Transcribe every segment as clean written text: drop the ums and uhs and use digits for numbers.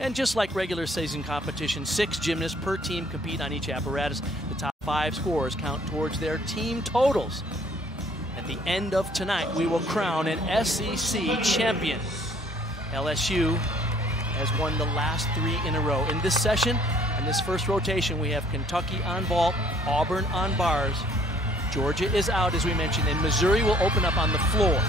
And just like regular season competition, 6 gymnasts per team compete on each apparatus. The top 5 scores count towards their team totals. At the end of tonight, we will crown an SEC champion. LSU has won the last 3 in a row. In this session, in this first rotation, we have Kentucky on vault, Auburn on bars, Georgia is out, as we mentioned, and Missouri will open up on the floor.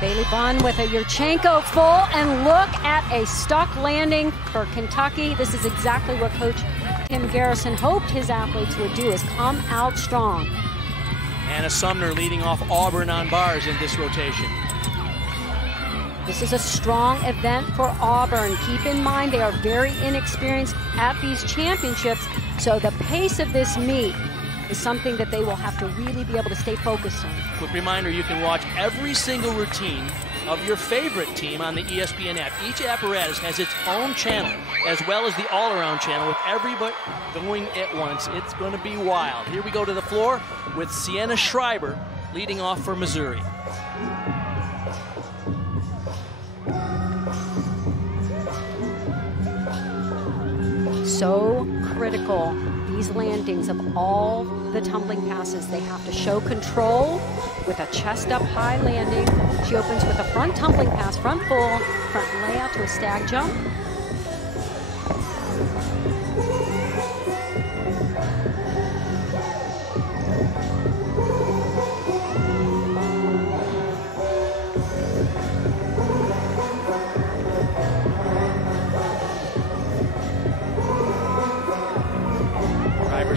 Bailey Bunn with a Yurchenko full, and look at a stuck landing for Kentucky. This is exactly what Coach Tim Garrison hoped his athletes would do, is come out strong. Anna Sumner leading off Auburn on bars in this rotation. This is a strong event for Auburn. Keep in mind they are very inexperienced at these championships, so the pace of this meet is something that they will have to really be able to stay focused on. Quick reminder, you can watch every single routine of your favorite team on the ESPN app. Each apparatus has its own channel, as well as the all-around channel, with everybody going at once. It's going to be wild. Here we go to the floor with Sienna Schreiber leading off for Missouri. So critical, these landings of all the tumbling passes. They have to show control with a chest up high landing. She opens with a front tumbling pass, front full, front layout to a stag jump.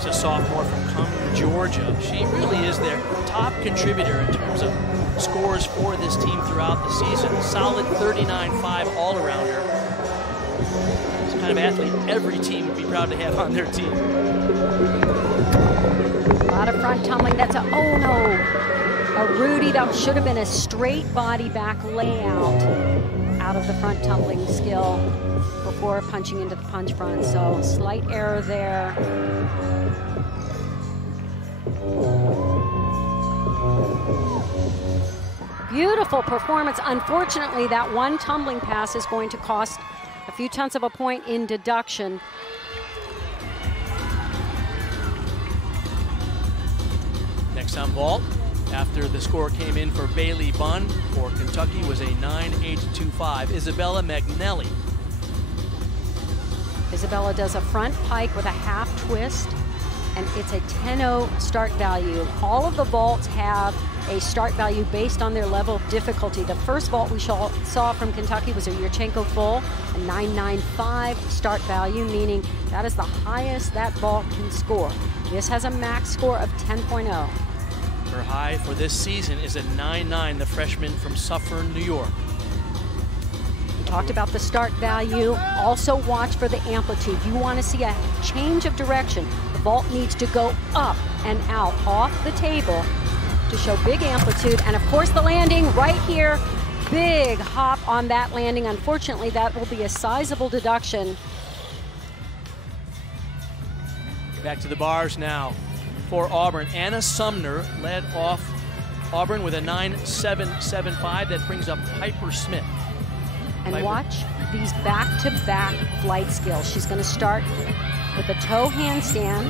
A sophomore from Cumming, Georgia. She really is their top contributor in terms of scores for this team throughout the season. Solid 39.5 all-arounder. This kind of athlete every team would be proud to have on their team. A lot of front tumbling. That's a, oh no, a Rudy. That should have been a straight body back layout out of the front tumbling skill before punching into the punch front. So slight error there. Beautiful performance. Unfortunately, that one tumbling pass is going to cost a few tenths of a point in deduction. Next on vault, after the score came in for Bailey Bunn for Kentucky, was a 9.825. Isabella Magnelli. Isabella does a front pike with a half twist, and it's a 10.0 start value. All of the vaults have a start value based on their level of difficulty. The first vault we saw from Kentucky was a Yurchenko full, a 9.95 start value, meaning that is the highest that vault can score. This has a max score of 10.0. Her high for this season is a 9.9, the freshman from Suffern, New York. We talked about the start value. Also watch for the amplitude. You want to see a change of direction. The vault needs to go up and out off the table to show big amplitude. And of course the landing right here, big hop on that landing. Unfortunately, that will be a sizable deduction. Back to the bars now for Auburn. Anna Sumner led off Auburn with a 9.775. That brings up Piper Smith. And watch these back-to-back flight skills. She's going to start with a toe handstand,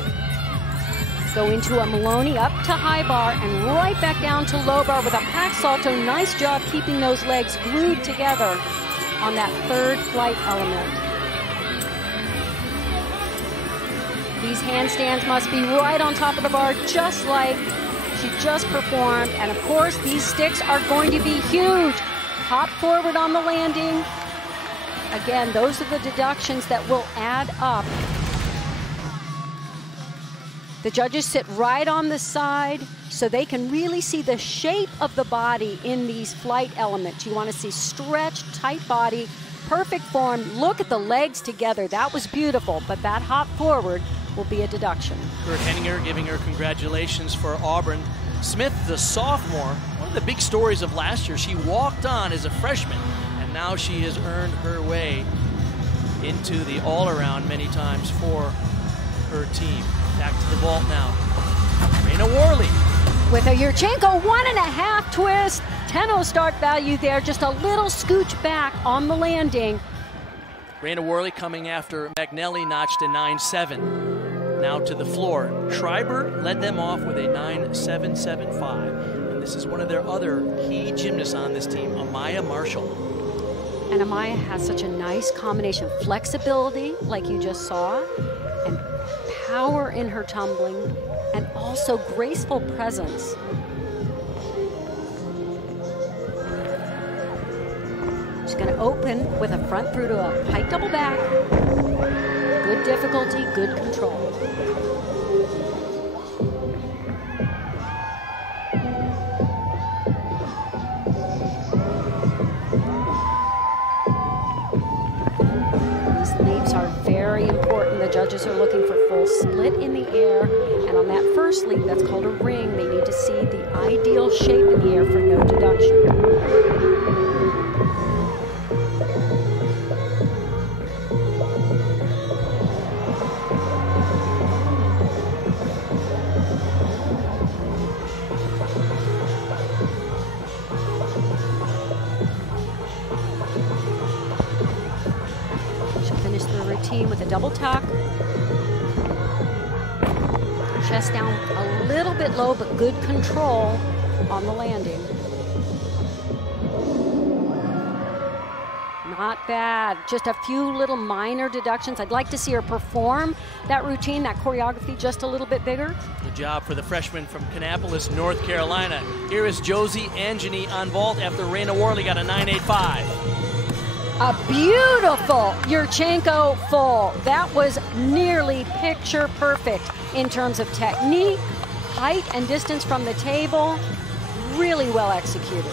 go into a Maloney up to high bar, and right back down to low bar with a pack salto. Nice job keeping those legs glued together on that third flight element. These handstands must be right on top of the bar, just like she just performed. And of course, these sticks are going to be huge. Hop forward on the landing. Again, those are the deductions that will add up. The judges sit right on the side so they can really see the shape of the body in these flight elements. You want to see stretched, tight body, perfect form. Look at the legs together. That was beautiful, but that hop forward will be a deduction. Kurt Henninger giving her congratulations for Auburn. Smith, the sophomore, one of the big stories of last year. She walked on as a freshman, and now she has earned her way into the all-around many times for her team. Back to the vault now. Raina Worley. With a Yurchenko 1.5 twist, 10.0 start value there, just a little scooch back on the landing. Raina Worley coming after McNelly, notched a 9.7. Now to the floor. Schreiber led them off with a 9.775. And this is one of their other key gymnasts on this team, Amaya Marshall. And Amaya has such a nice combination of flexibility, like you just saw, and power in her tumbling, and also graceful presence. She's going to open with a front through to a pike double back. Good difficulty, good control. These leaps are very important. The judges are looking for full split in the air. And on that first leap, that's called a ring, they need to see the ideal shape in the air for no deduction. With a double tuck. Chest down a little bit low, but good control on the landing. Not bad. Just a few little minor deductions. I'd like to see her perform that routine, that choreography, just a little bit bigger. Good job for the freshman from Kannapolis, North Carolina. Here is Josie Angeny on vault after Raina Worley got a 9.85. A beautiful Yurchenko full. That was nearly picture perfect in terms of technique, height, and distance from the table. Really well executed.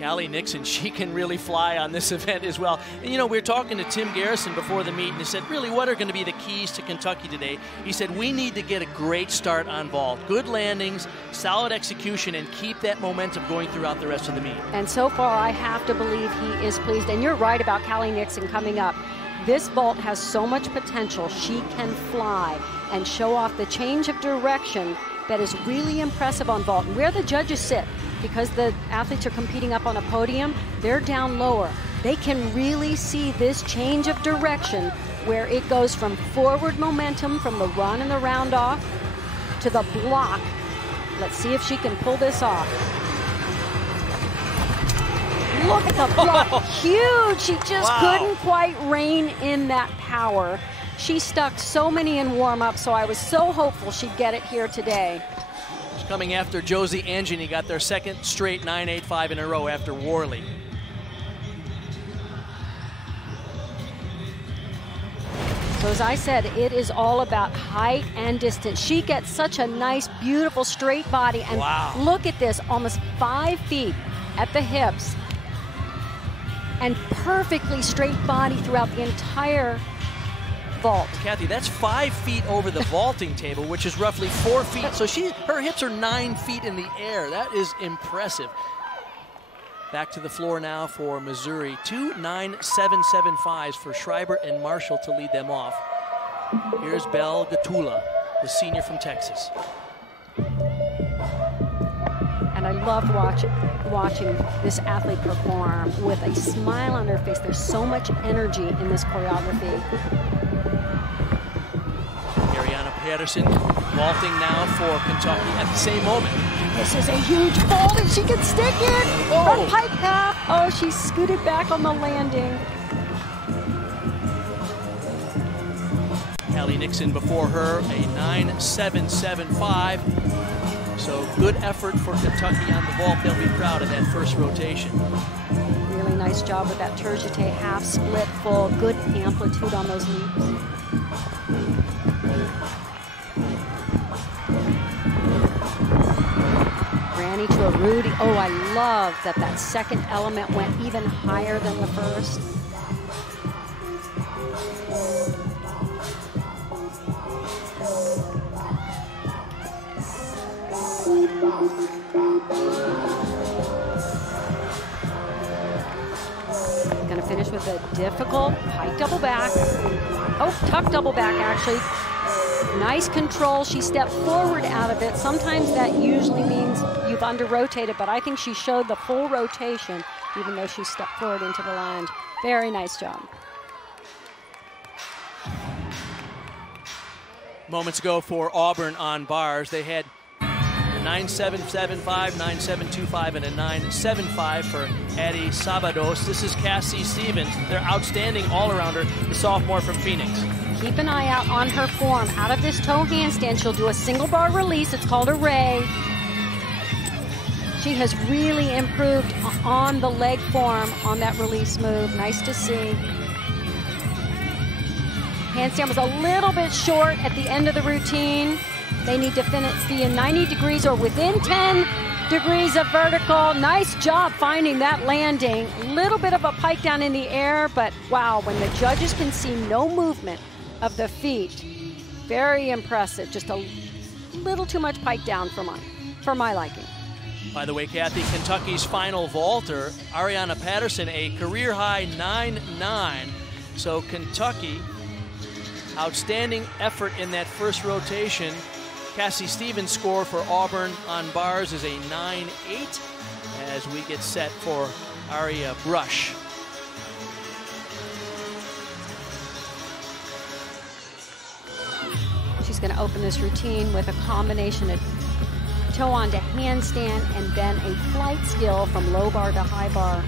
Callie Nixon, she can really fly on this event as well. And you know, we were talking to Tim Garrison before the meet, and he said, really, what are going to be the keys to Kentucky today? He said, we need to get a great start on vault. Good landings, solid execution, and keep that momentum going throughout the rest of the meet. And so far, I have to believe he is pleased. And you're right about Callie Nixon coming up. This vault has so much potential. She can fly and show off the change of direction that is really impressive on vault. And where the judges sit, because the athletes are competing up on a podium, they're down lower. They can really see this change of direction where it goes from forward momentum from the run and the round off to the block. Let's see if she can pull this off. Look at the block, huge. She just couldn't quite rein in that power. She stuck so many in warm-up, so I was so hopeful she'd get it here today. Coming after Josie Angeny, got their second straight 9.85 in a row after Worley. So as I said, it is all about height and distance. She gets such a nice, beautiful, straight body. And look at this, almost 5 feet at the hips. And perfectly straight body throughout the entire vault. Kathy, that's 5 feet over the vaulting table, which is roughly 4 feet. So her hips are 9 feet in the air. That is impressive. Back to the floor now for Missouri. 2 9.775s for Schreiber and Marshall to lead them off. Here's Belle Gatula, the senior from Texas. And I love watching this athlete perform with a smile on her face. There's so much energy in this choreography. Patterson vaulting now for Kentucky at the same moment. This is a huge vault and she can stick it. Front pike path. Oh, she scooted back on the landing. Callie Nixon before her, a 9.775. So good effort for Kentucky on the vault. They'll be proud of that first rotation. Really nice job with that turgite half split full. Good amplitude on those leaps. Granny to a Rudy. Oh, I love that that second element went even higher than the first. Going to finish with a difficult pike double back. Oh, tuck double back, actually. Nice control. She stepped forward out of it. Sometimes that usually means you've under-rotated, but I think she showed the full rotation, even though she stepped forward into the land. Very nice job. Moments ago for Auburn on bars, they had a 9.775, 9.725, and a 9.75 for Addie Sabados. This is Cassie Stevens, their outstanding all-arounder, the sophomore from Phoenix. Keep an eye out on her form. Out of this toe handstand, she'll do a single bar release. It's called a ray. She has really improved on the leg form on that release move. Nice to see. Handstand was a little bit short at the end of the routine. They need to be in 90 degrees or within 10 degrees of vertical. Nice job finding that landing. A little bit of a pike down in the air, but wow, when the judges can see no movement of the feet, very impressive. Just a little too much pike down for my liking. By the way, Kathy, Kentucky's final vaulter, Ariana Patterson, a career-high 9.9. So Kentucky, outstanding effort in that first rotation. Cassie Stevens' score for Auburn on bars is a 9.8 as we get set for Aria Brush. She's going to open this routine with a combination of toe on to handstand and then a flight skill from low bar to high bar.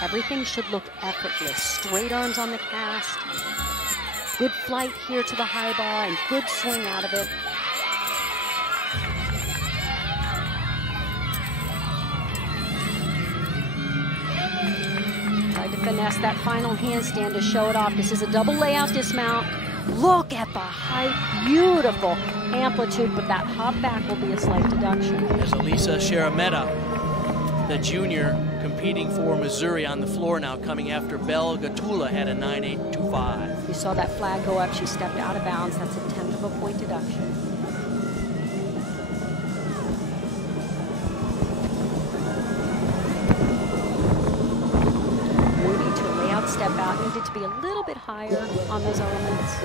Everything should look effortless. Straight arms on the cast. Good flight here to the high bar and good swing out of it. Tried to finesse that final handstand to show it off. This is a double layout dismount. Look at the height. Beautiful amplitude, but that hop back will be a slight deduction. There's Elisa Sharameta, the junior, competing for Missouri on the floor now, coming after Belle Gatula had a 9.825. You saw that flag go up. She stepped out of bounds. That's a 10th of a point deduction. Moving to a layout step out. Needed to be a little bit higher on those elements.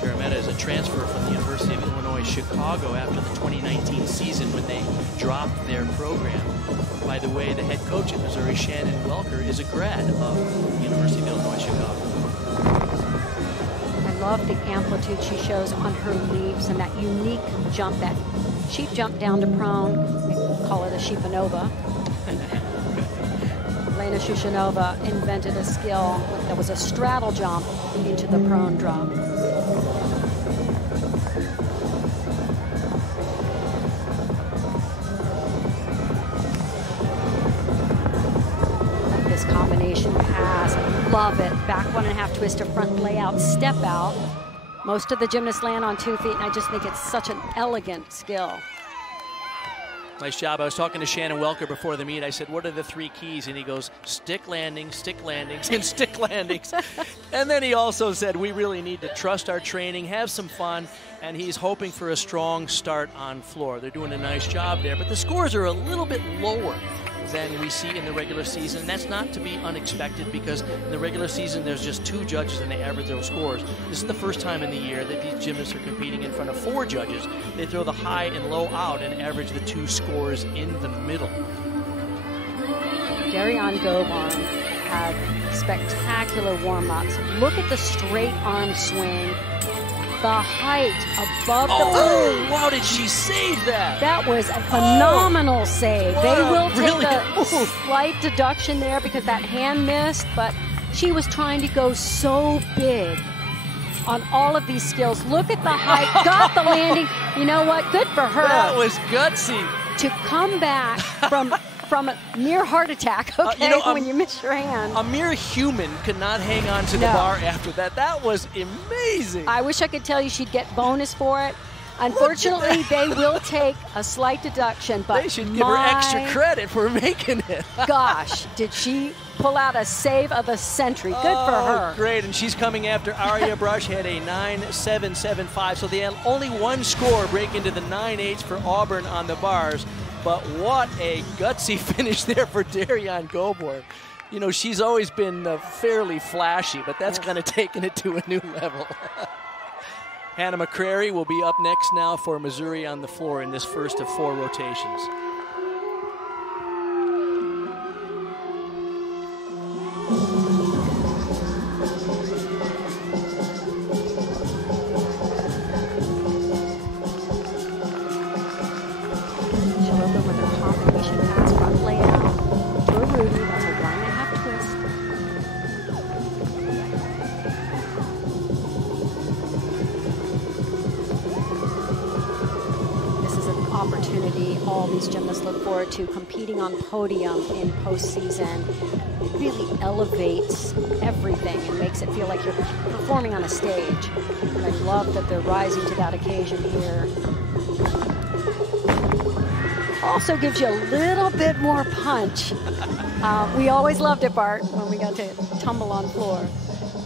Sharameta is a transfer from the University of Illinois Chicago after the 2019 season when they dropped their program. By the way, the head coach at Missouri, Shannon Welker, is a grad of the University of Illinois Chicago. I love the amplitude she shows on her leaps and that unique jump, that sheep jump down to prone. We call it a sheepanova. Lena Shushanova invented a skill that was a straddle jump into the prone drop. This combination pass, love it. Back 1.5 twist to front layout, step out. Most of the gymnasts land on 2 feet, and I just think it's such an elegant skill. Nice job. I was talking to Shannon Welker before the meet. I said, what are the 3 keys? And he goes, stick landings, and stick landings. And then he also said, we really need to trust our training, have some fun, and he's hoping for a strong start on floor. They're doing a nice job there, but the scores are a little bit lower than we see in the regular season. And that's not to be unexpected because in the regular season there's just 2 judges and they average those scores. This is the first time in the year that these gymnasts are competing in front of 4 judges. They throw the high and low out and average the 2 scores in the middle. Darian Goban had spectacular warm-ups. Look at the straight arm swing. The height above the boom. Wow, did she save that? That was a phenomenal save. They will take a slight deduction there because that hand missed, but she was trying to go so big on all of these skills. Look at the height, got the landing. You know what? Good for her. That was gutsy. To come back from a near heart attack, okay, when you miss your hand. A mere human could not hang on to the bar after that. That was amazing. I wish I could tell you she'd get bonus for it. Unfortunately, they will take a slight deduction, but they should give her extra credit for making it. Gosh, did she pull out a save of the century. Good for her. Great, and she's coming after Aria Brush, had a 9.775, so they had only 1 score break into the 9.8s for Auburn on the bars. But what a gutsy finish there for Darian Goborn. You know, she's always been fairly flashy, but that's kind of taken it to a new level. Hannah McCrary will be up next now for Missouri on the floor in this first of 4 rotations. She'll open with a combination pass front layout to a Rudy. That's a 1.5 twist. This is an opportunity all these gymnasts look forward to, competing on podium in postseason. It really elevates everything and makes it feel like you're performing on a stage. And I love that they're rising to that occasion here. Also gives you a little bit more punch. We always loved it, Bart, when we got to tumble on floor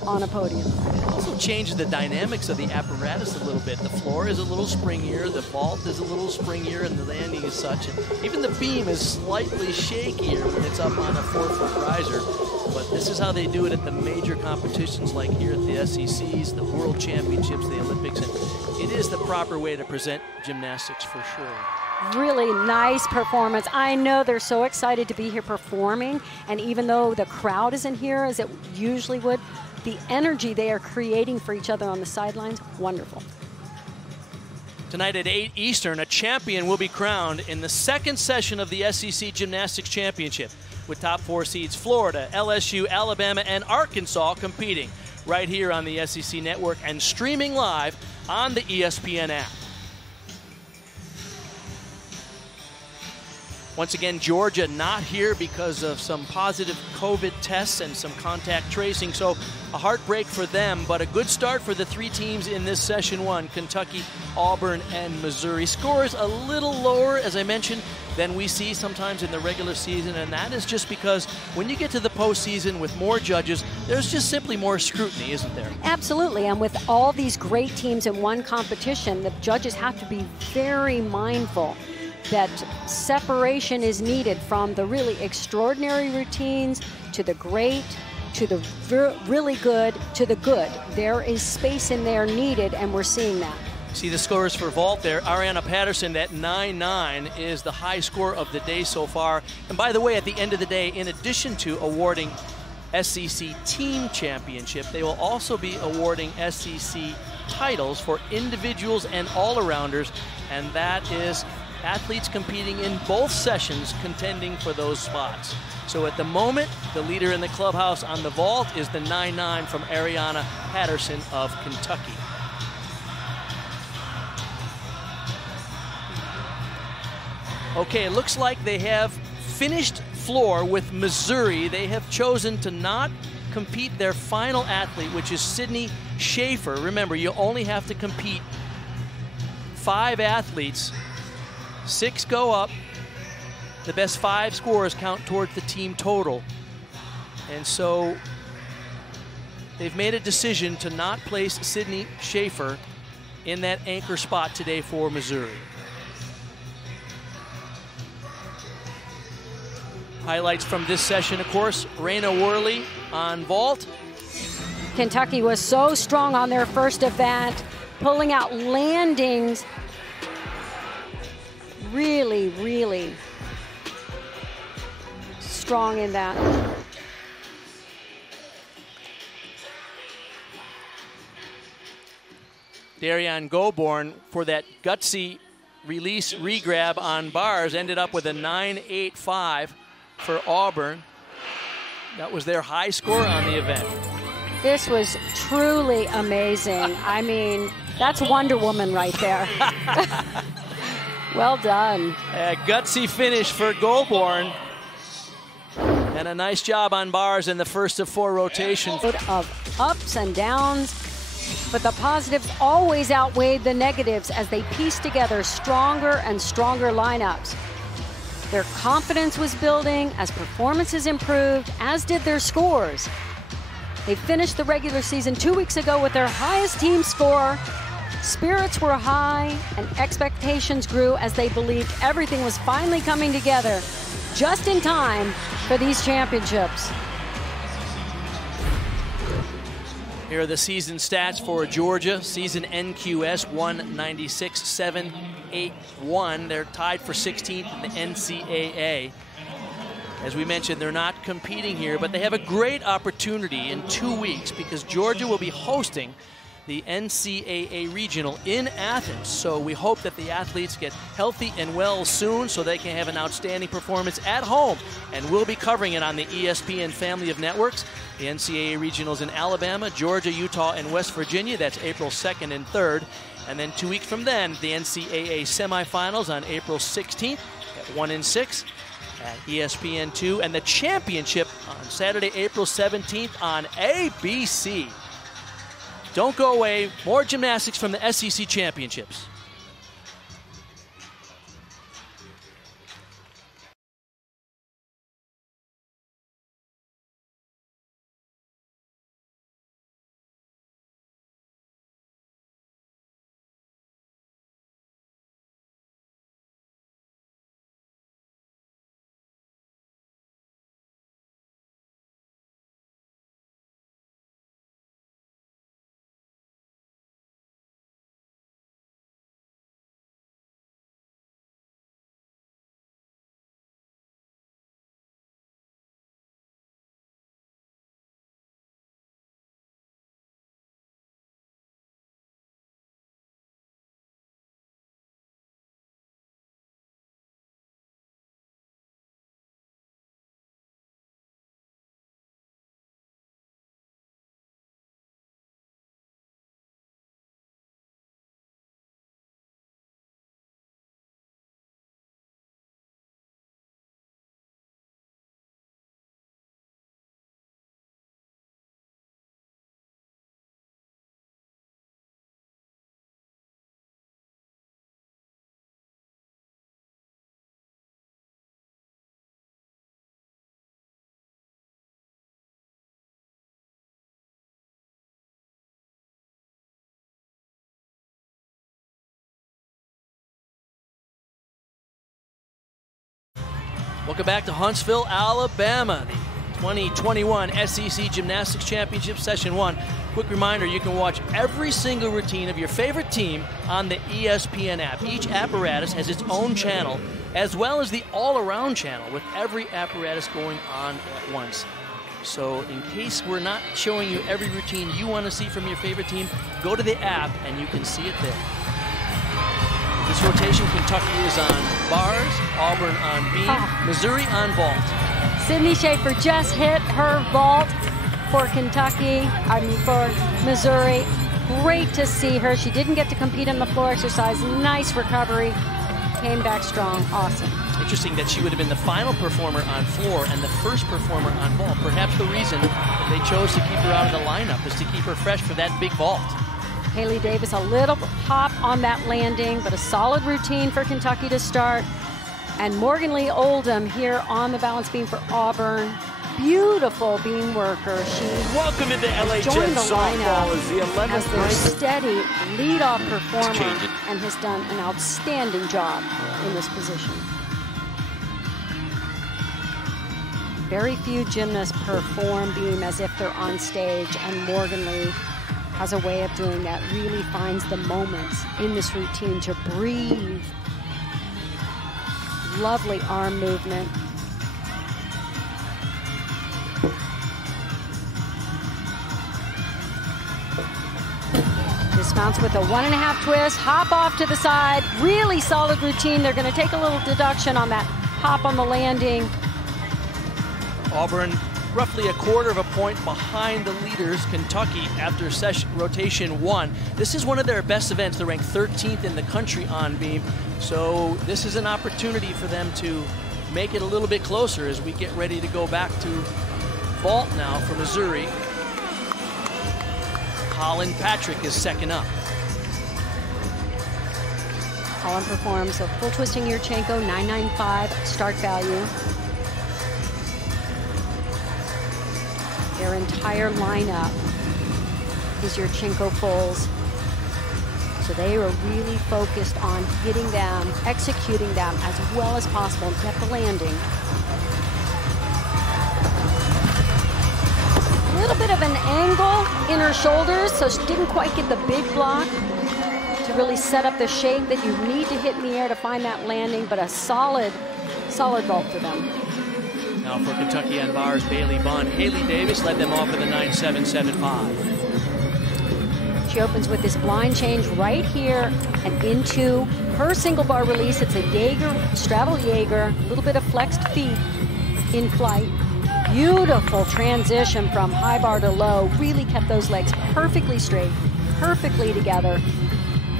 on a podium. It also changes the dynamics of the apparatus a little bit. The floor is a little springier, the vault is a little springier, and the landing is such. And even the beam is slightly shakier when it's up on a 4-foot riser. But this is how they do it at the major competitions like here at the SECs, the World Championships, the Olympics. And it is the proper way to present gymnastics for sure. Really nice performance. I know they're so excited to be here performing, and even though the crowd isn't here as it usually would, the energy they are creating for each other on the sidelines, wonderful. Tonight at 8 Eastern, a champion will be crowned in the second session of the SEC Gymnastics Championship, with top 4 seeds Florida, LSU, Alabama, and Arkansas competing right here on the SEC Network and streaming live on the ESPN app. Once again, Georgia not here because of some positive COVID tests and some contact tracing, so a heartbreak for them, but a good start for the 3 teams in this session 1, Kentucky, Auburn, and Missouri. Scores a little lower, as I mentioned, than we see sometimes in the regular season, and that is just because when you get to the postseason with more judges, there's just simply more scrutiny, isn't there? Absolutely, and with all these great teams in one competition, the judges have to be very mindful that separation is needed from the really extraordinary routines to the great, to the really good, to the good. There is space in there needed, and we're seeing that. See the scores for vault there. Ariana Patterson at 9.9 is the high score of the day so far. And by the way, at the end of the day, in addition to awarding SEC Team Championship, they will also be awarding SEC titles for individuals and all-arounders, and that is athletes competing in both sessions contending for those spots. So at the moment, the leader in the clubhouse on the vault is the 9.9 from Ariana Patterson of Kentucky. Okay, it looks like they have finished floor with Missouri. They have chosen to not compete their final athlete, which is Sydney Schaefer. Remember, you only have to compete 5 athletes. 6 go up. The best 5 scores count towards the team total. And so they've made a decision to not place Sydney Schaefer in that anchor spot today for Missouri. Highlights from this session, of course, Raina Worley on vault. Kentucky was so strong on their first event, pulling out landings. Really, really strong in that. Darian Goborn, for that gutsy release regrab on bars, ended up with a 9.85 for Auburn. That was their high score on the event. This was truly amazing. I mean, that's Wonder Woman right there. Well done. A gutsy finish for Goborn. And a nice job on bars in the first of 4 rotations. Of ups and downs, but the positives always outweighed the negatives as they pieced together stronger and stronger lineups. Their confidence was building as performances improved, as did their scores. They finished the regular season 2 weeks ago with their highest team score. Spirits were high and expectations grew as they believed everything was finally coming together just in time for these championships. Here are the season stats for Georgia. Season NQS 196.781. They're tied for 16th in the NCAA. As we mentioned, they're not competing here, but they have a great opportunity in 2 weeks because Georgia will be hosting the NCAA Regional in Athens. So we hope that the athletes get healthy and well soon so they can have an outstanding performance at home. And we'll be covering it on the ESPN family of networks. The NCAA Regionals in Alabama, Georgia, Utah, and West Virginia. That's April 2nd and 3rd. And then 2 weeks from then, the NCAA semifinals on April 16th at 1 and 6 at ESPN2. And the championship on Saturday, April 17th on ABC. Don't go away. More gymnastics from the SEC Championships. Welcome back to Huntsville, Alabama, the 2021 SEC Gymnastics Championship Session 1. Quick reminder, you can watch every single routine of your favorite team on the ESPN app. Each apparatus has its own channel, as well as the all-around channel, with every apparatus going on at once. So in case we're not showing you every routine you want to see from your favorite team, go to the app and you can see it there. This rotation, Kentucky is on bars, Auburn on beam, Missouri on vault. Sydney Schaefer just hit her vault for for Missouri. Great to see her. She didn't get to compete in the floor exercise. Nice recovery. Came back strong. Awesome. Interesting that she would have been the final performer on floor and the first performer on vault. Perhaps the reason that they chose to keep her out of the lineup is to keep her fresh for that big vault. Haley Davis, a little hop on that landing, but a solid routine for Kentucky to start. And Morgan Lee Oldham here on the balance beam for Auburn. Beautiful beam worker. She welcome into LHS joined the softball lineup as the 11th as their steady leadoff performer and has done an outstanding job in this position. Very few gymnasts perform beam as if they're on stage, and Morgan Lee has a way of doing that, really finds the moments in this routine to breathe. Lovely arm movement. Dismounts with a 1.5 twist, hop off to the side. Really solid routine. They're going to take a little deduction on that hop on the landing. Auburn roughly a quarter of a point behind the leaders, Kentucky, after rotation 1. This is one of their best events. They're ranked 13th in the country on beam. So this is an opportunity for them to make it a little bit closer as we get ready to go back to vault now for Missouri. Colin Patrick is second up. Colin performs a full twisting Yurchenko 995 start value. Their entire lineup is Yurchenko fulls. So they are really focused on hitting them, executing them as well as possible and get the landing. little bit of an angle in her shoulders, so she didn't quite get the big block to really set up the shape that you need to hit in the air to find that landing, but a solid vault for them. Now for Kentucky on bars, Bailey Bunn. Haley Davis led them off with a 9.775. She opens with this blind change right here and into her single bar release. It's a Jaeger, straddle Jaeger, a little bit of flexed feet in flight. Beautiful transition from high bar to low. Really kept those legs perfectly straight, perfectly together.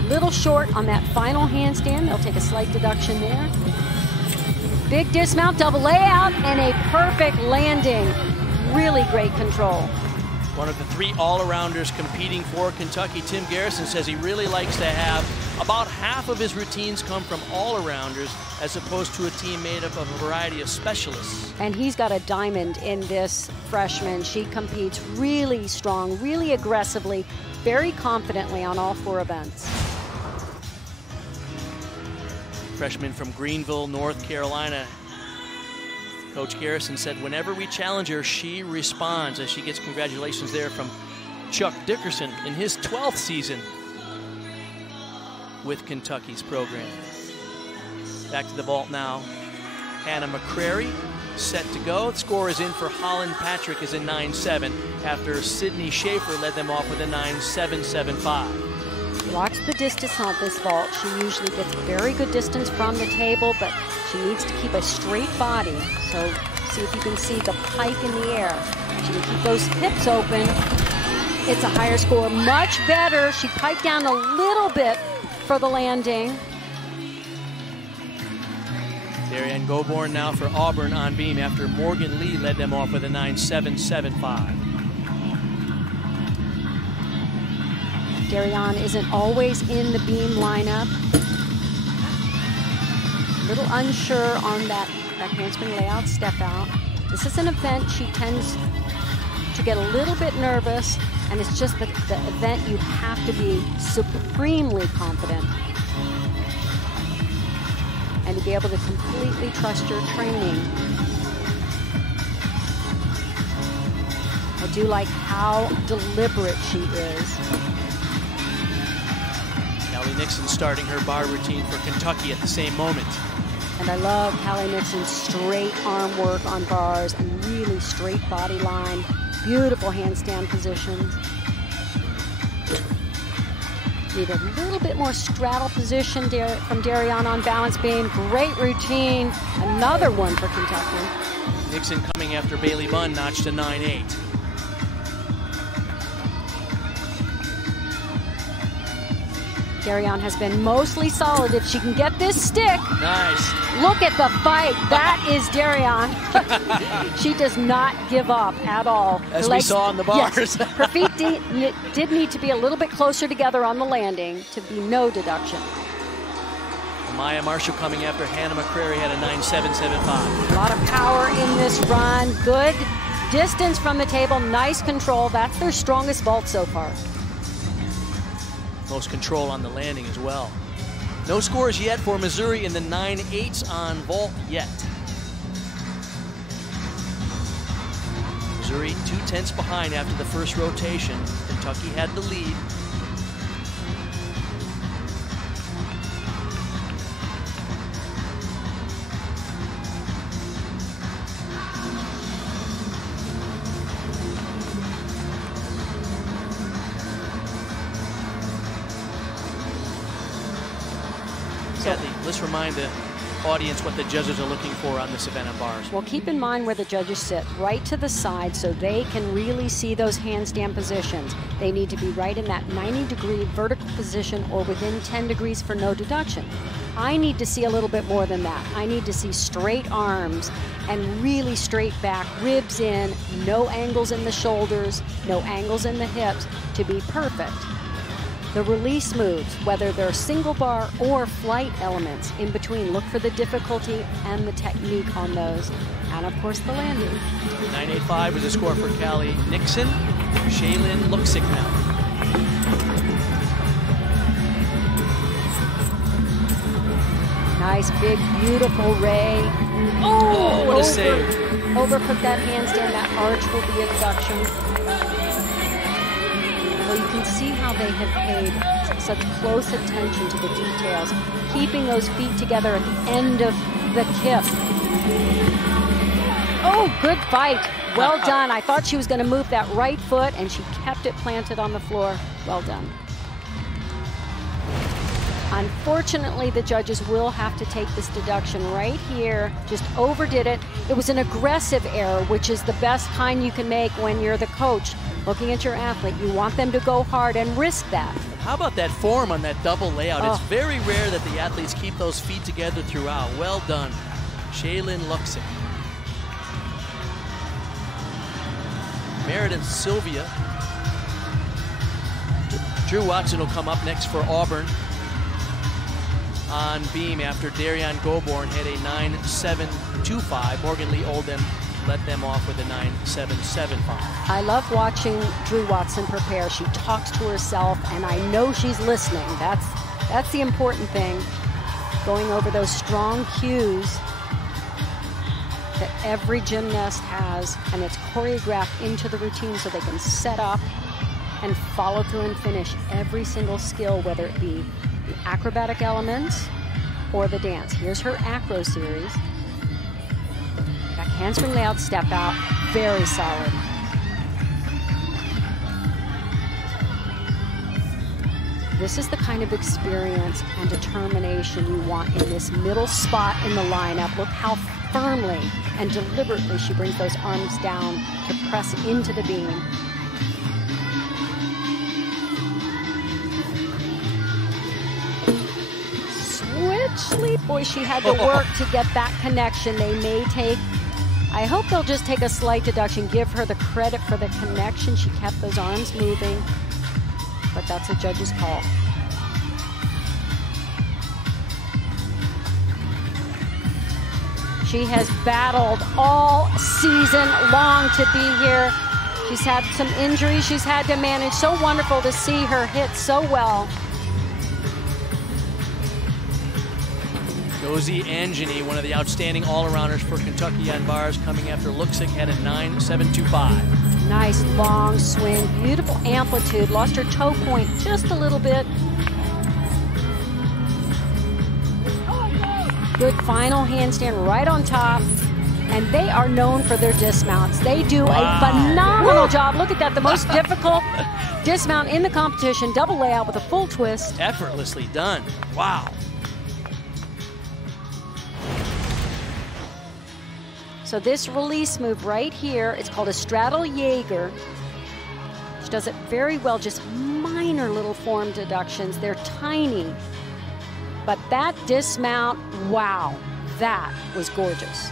Little short on that final handstand. They'll take a slight deduction there. Big dismount, double layout, and a perfect landing. Really great control. One of the 3 all-arounders competing for Kentucky, Tim Garrison, says he really likes to have about half of his routines come from all-arounders as opposed to a team made up of a variety of specialists. And he's got a diamond in this freshman. She competes really strong, really aggressively, very confidently on all 4 events. Freshman from Greenville, North Carolina. Coach Garrison said whenever we challenge her, she responds, as she gets congratulations there from Chuck Dickerson in his 12th season with Kentucky's program. Back to the vault now. Hannah McCrary set to go. The score is in for Holland Patrick is a 9.7 after Sydney Schaefer led them off with a 9.775. Watch the distance on this vault. She usually gets very good distance from the table, but she needs to keep a straight body. So see if you can see the pike in the air. She can keep those hips open. It's a higher score, much better. She piked down a little bit for the landing. Darianne Goborn now for Auburn on beam after Morgan Lee led them off with a 9.775. Darianne isn't always in the beam lineup. A little unsure on that handspring layout step out. This is an event she tends to get a little bit nervous, and it's just the event you have to be supremely confident and to be able to completely trust your training. I do like how deliberate she is. Callie Nixon starting her bar routine for Kentucky at the same moment. And I love Callie Nixon's straight arm work on bars and really straight body line. Beautiful handstand positions. Need a little bit more straddle position from Darianne on balance beam. Great routine. Another one for Kentucky. Nixon coming after Bailey Bunn notched a 9.8. Darianne has been mostly solid. If she can get this stick. Nice. Look at the fight. That is Darianne. She does not give up at all. As we saw on the bars. Yes, her feet did need to be a little bit closer together on the landing to be no deduction. Maya Marshall coming after Hannah McCrary had a 9.775. A lot of power in this run. Good distance from the table. Nice control. That's their strongest vault so far. Most control on the landing as well. No scores yet for Missouri in the 9.8s on vault yet. Missouri 2/10 behind after the first rotation. Kentucky had the lead. Kathy, let's remind the audience what the judges are looking for on this event on bars. Well, keep in mind where the judges sit, right to the side so they can really see those handstand positions. They need to be right in that 90-degree vertical position or within 10 degrees for no deduction. I need to see a little bit more than that. I need to see straight arms and really straight back, ribs in, no angles in the shoulders, no angles in the hips to be perfect. The release moves, whether they're single bar or flight elements in between, look for the difficulty and the technique on those. And of course the landing. 9.85 was the score for Callie Nixon. Shaylin Luxick now. Nice, big, beautiful ray. Oh, what a save. Overcooked that handstand. That arch will be a deduction. level, you can see how they have paid such close attention to the details, keeping those feet together at the end of the kip. Oh, good fight. Well done. I thought she was going to move that right foot, and she kept it planted on the floor. Well done. Unfortunately, the judges will have to take this deduction right here. Just overdid it. It was an aggressive error, which is the best kind you can make when you're the coach. Looking at your athlete, you want them to go hard and risk that. How about that form on that double layout? Oh. It's very rare that the athletes keep those feet together throughout. Well done, Shaylin Luxick. Meredith Sylvia. Drew Watson will come up next for Auburn on beam after Darian Goborn hit a 9.725. Morgan Lee Oldham let them off with a 9.775. I love watching Drew Watson prepare. She talks to herself, and I know she's listening. That's the important thing. Going over those strong cues that every gymnast has, and it's choreographed into the routine so they can set up and follow through and finish every single skill, whether it be the acrobatic elements or the dance. Here's her acro series. Back handspring layout, step out, very solid. This is the kind of experience and determination you want in this middle spot in the lineup. Look how firmly and deliberately she brings those arms down to press into the beam. Switch leap. Boy, she had to work to get that connection. They may take, I hope they'll just take a slight deduction, give her the credit for the connection. She kept those arms moving, but that's a judge's call. She has battled all season long to be here. She's had some injuries she's had to manage. So wonderful to see her hit so well. Josie Angeny, one of the outstanding all-arounders for Kentucky on bars, coming after Luxick, had a 9.725. Nice long swing, beautiful amplitude. Lost her toe point just a little bit. Good final handstand right on top. And they are known for their dismounts. They do a phenomenal job. Look at that, the most difficult dismount in the competition. Double layout with a full twist. Effortlessly done. Wow. So this release move right here, it's called a straddle Jaeger. She does it very well, just minor little form deductions. They're tiny. But that dismount, wow, that was gorgeous.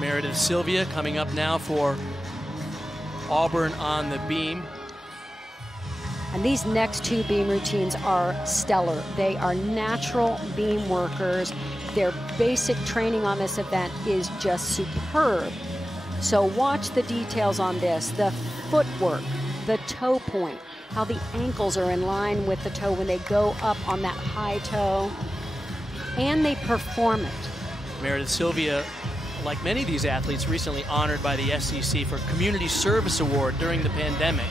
Meredith Sylvia coming up now for Auburn on the beam. And these next two beam routines are stellar. They are natural beam workers. Their basic training on this event is just superb. So watch the details on this, the footwork, the toe point, how the ankles are in line with the toe when they go up on that high toe, and they perform it. Meredith Sylvia, like many of these athletes, recently honored by the SEC for Community Service Award during the pandemic.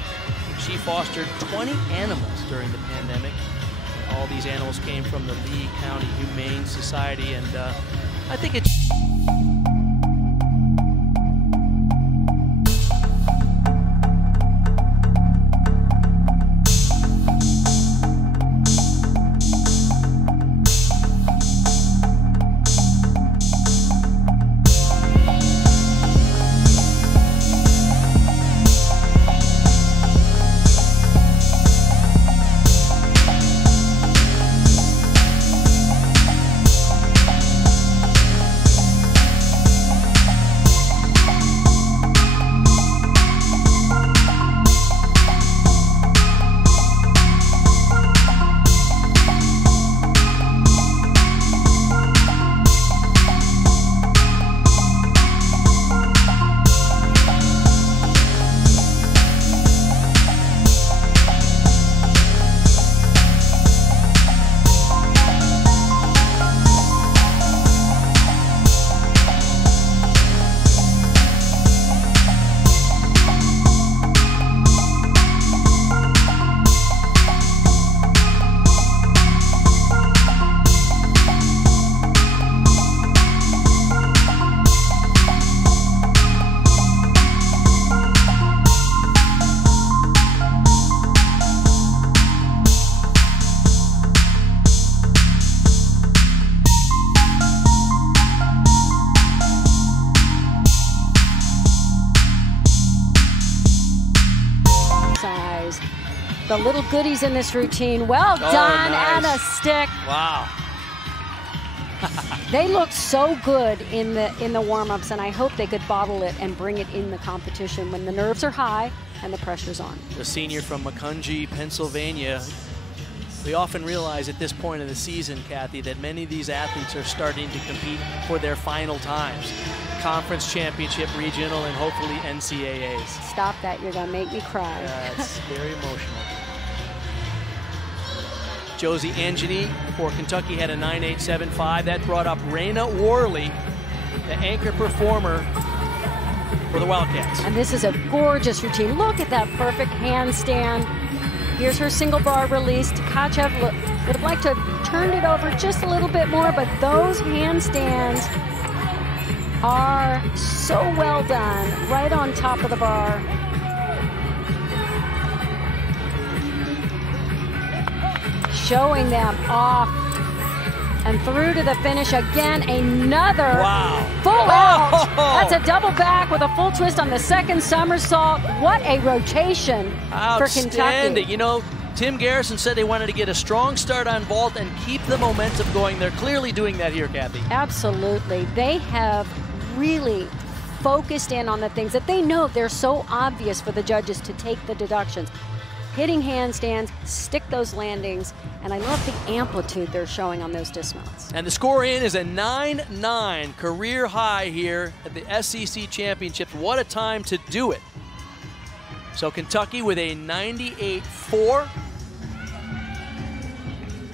She fostered 20 animals during the pandemic. And all these animals came from the Lee County Humane Society, and I think it's the little goodies in this routine. Well done, nice. and a stick. Wow. They looked so good in the warm-ups, and I hope they could bottle it and bring it in the competition when the nerves are high and the pressure's on. The senior from Macungie, Pennsylvania. We often realize at this point in the season, Kathy, that many of these athletes are starting to compete for their final times. Conference championship, regional, and hopefully NCAAs. Stop that, you're gonna make me cry. Yeah, it's very emotional. Josie Angeny for Kentucky had a 9.875. That brought up Raina Worley, the anchor performer for the Wildcats. And this is a gorgeous routine. Look at that perfect handstand. Here's her single bar release. Tkachev would have liked to have turned it over just a little bit more, but those handstands are so well done, right on top of the bar. Showing them off and through to the finish again. Another full out. That's a double back with a full twist on the second somersault. What a rotation for Kentucky. You know, Tim Garrison said they wanted to get a strong start on vault and keep the momentum going. They're clearly doing that here, Kathy. Absolutely. They have really focused in on the things that they know they're so obvious for the judges to take the deductions. Hitting handstands, stick those landings, and I love the amplitude they're showing on those dismounts. And the score in is a 9-9 career high here at the SEC Championships. What a time to do it. So Kentucky with a 98.4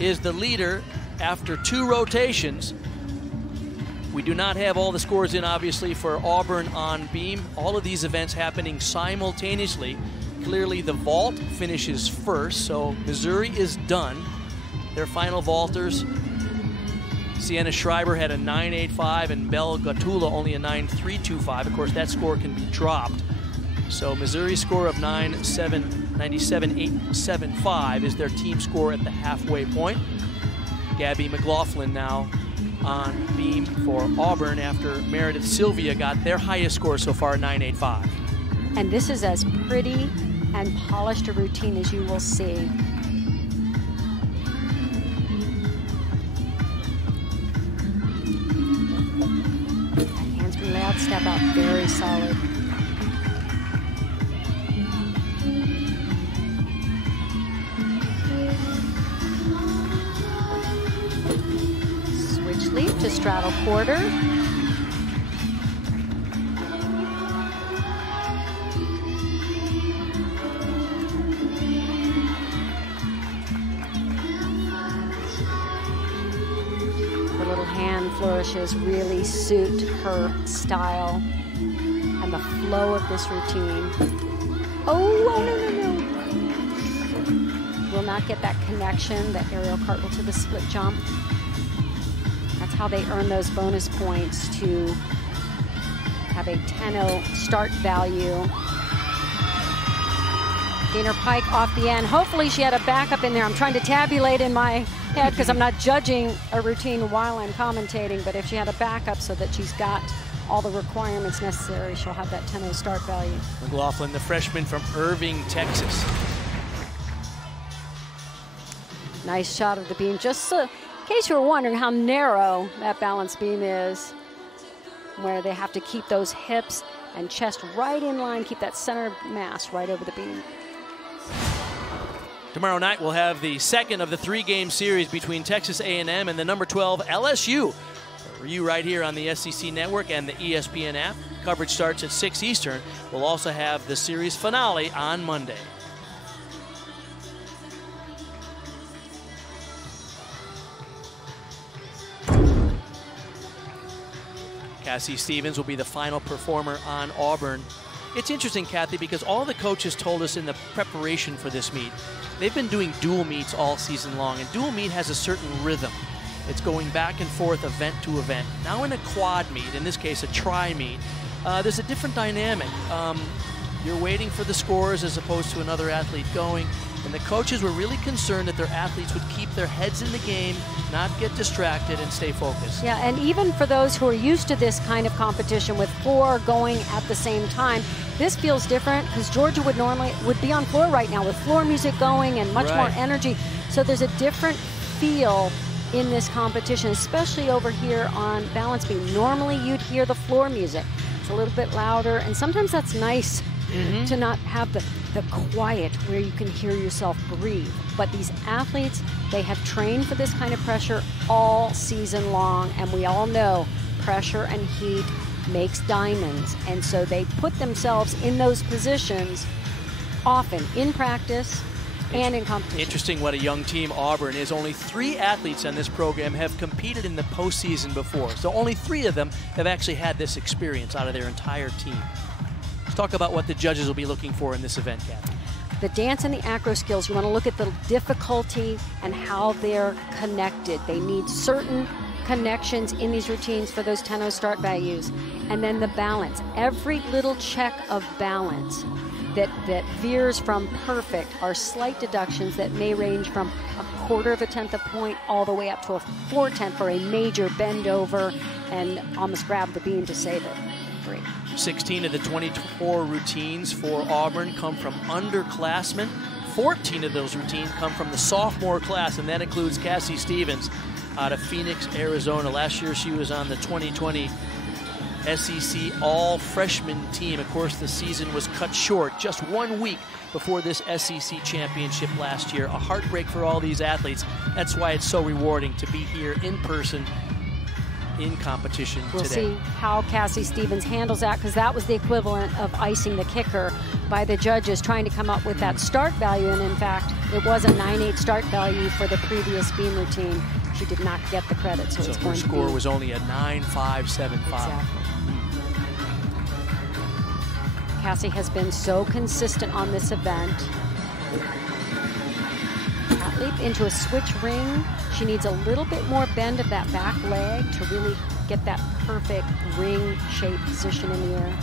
is the leader after 2 rotations. We do not have all the scores in, obviously, for Auburn on beam. All of these events happening simultaneously. Clearly the vault finishes first, so Missouri is done. Their final vaulters, Sienna Schreiber had a 9.85 and Belle Gatula only a 9.325. Of course, that score can be dropped. So Missouri's score of 97.875 is their team score at the halfway point. Gabby McLaughlin now on beam for Auburn after Meredith Sylvia got their highest score so far, 9.85. And this is as pretty and polished a routine as you will see. That handspring layout step out, very solid. Switch leap to straddle quarter. Flourishes really suit her style and the flow of this routine. Oh, no. Will not get that connection, the aerial cartwheel to the split jump. That's how they earn those bonus points to have a 10.0 start value. Gainer Pike off the end. Hopefully she had a backup in there. I'm trying to tabulate in my head because I'm not judging a routine while I'm commentating, but if she had a backup so that she's got all the requirements necessary, she'll have that 10.0 start value. McLaughlin, the freshman from Irving, Texas. Nice shot of the beam. Just so, in case you were wondering how narrow that balance beam is, where they have to keep those hips and chest right in line, keep that center mass right over the beam. Tomorrow night we'll have the second of the 3-game series between Texas A&M and the number 12 LSU. For you right here on the SEC Network and the ESPN app. Coverage starts at 6 Eastern. We'll also have the series finale on Monday. Cassie Stevens will be the final performer on Auburn. It's interesting, Kathy, because all the coaches told us in the preparation for this meet, they've been doing dual meets all season long, and dual meet has a certain rhythm. It's going back and forth event to event. Now in a quad meet, in this case a tri-meet, there's a different dynamic. You're waiting for the scores as opposed to another athlete going, and the coaches were really concerned that their athletes would keep their heads in the game, not get distracted, and stay focused. Yeah, and even for those who are used to this kind of competition with 4 going at the same time, This feels different because Georgia would be on floor right now with floor music going and much more energy. So there's a different feel in this competition, especially over here on balance beam. Normally you'd hear the floor music. It's a little bit louder, and sometimes that's nice to not have the quiet where you can hear yourself breathe. But these athletes, they have trained for this kind of pressure all season long, and we all know pressure and heat makes diamonds, and so they put themselves in those positions often in practice and in competition. Interesting what a young team Auburn is. Only 3 athletes on this program have competed in the postseason before, so only 3 of them have actually had this experience out of their entire team. Let's talk about what the judges will be looking for in this event, Kathy. The dance and the acro skills, you want to look at the difficulty and how they're connected. They need certain connections in these routines for those 10-0 start values. And then the balance. Every little check of balance that veers from perfect are slight deductions that may range from 1/4 of a tenth a point all the way up to a 4/10 for a major bend over and almost grab the beam to save it. Great. 16 of the 24 routines for Auburn come from underclassmen. 14 of those routines come from the sophomore class, and that includes Cassie Stevens out of Phoenix, Arizona. Last year she was on the 2020 SEC all-freshman team. Of course, the season was cut short just 1 week before this SEC championship last year. A heartbreak for all these athletes. That's why it's so rewarding to be here in person in competition today. We'll see how Cassie Stevens handles that, because that was the equivalent of icing the kicker by the judges trying to come up with that start value, and in fact it was a 9.8 start value for the previous beam routine. She did not get the credit, so it's her going to score be was only a 9.575. Exactly. Cassie has been so consistent on this event. Cat leap into a switch ring. She needs a little bit more bend of that back leg to really get that perfect ring shape position in the air.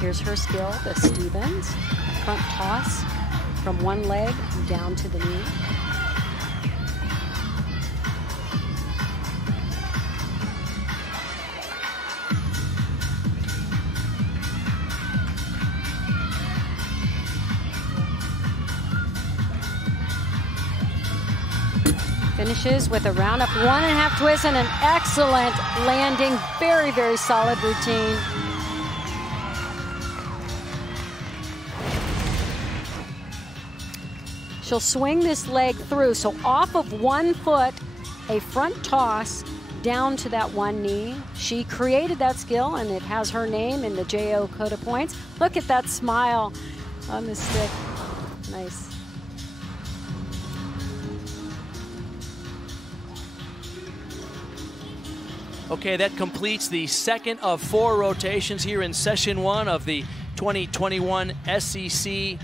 Here's her skill, the Stevens front toss from one leg down to the knee. Finishes with a round up 1.5 twist and an excellent landing. Very, very solid routine. She'll swing this leg through, so off of one foot, a front toss down to that one knee. She created that skill, and it has her name in the JO code of points. Look at that smile on the stick. Nice. Okay, that completes the second of 4 rotations here in session 1 of the 2021 SEC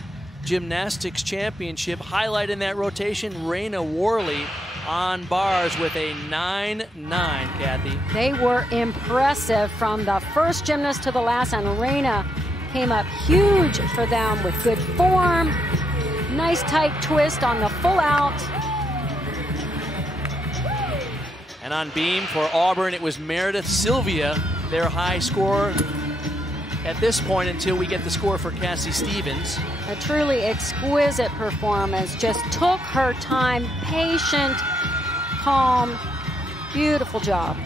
Gymnastics Championship. Highlight in that rotation, Raina Worley on bars with a 9.9, Kathy. They were impressive from the first gymnast to the last, and Raina came up huge for them with good form. Nice tight twist on the full out. And on beam for Auburn, it was Meredith Sylvia, their high score at this point until we get the score for Cassie Stevens. A truly exquisite performance. Just took her time, patient, calm, beautiful job.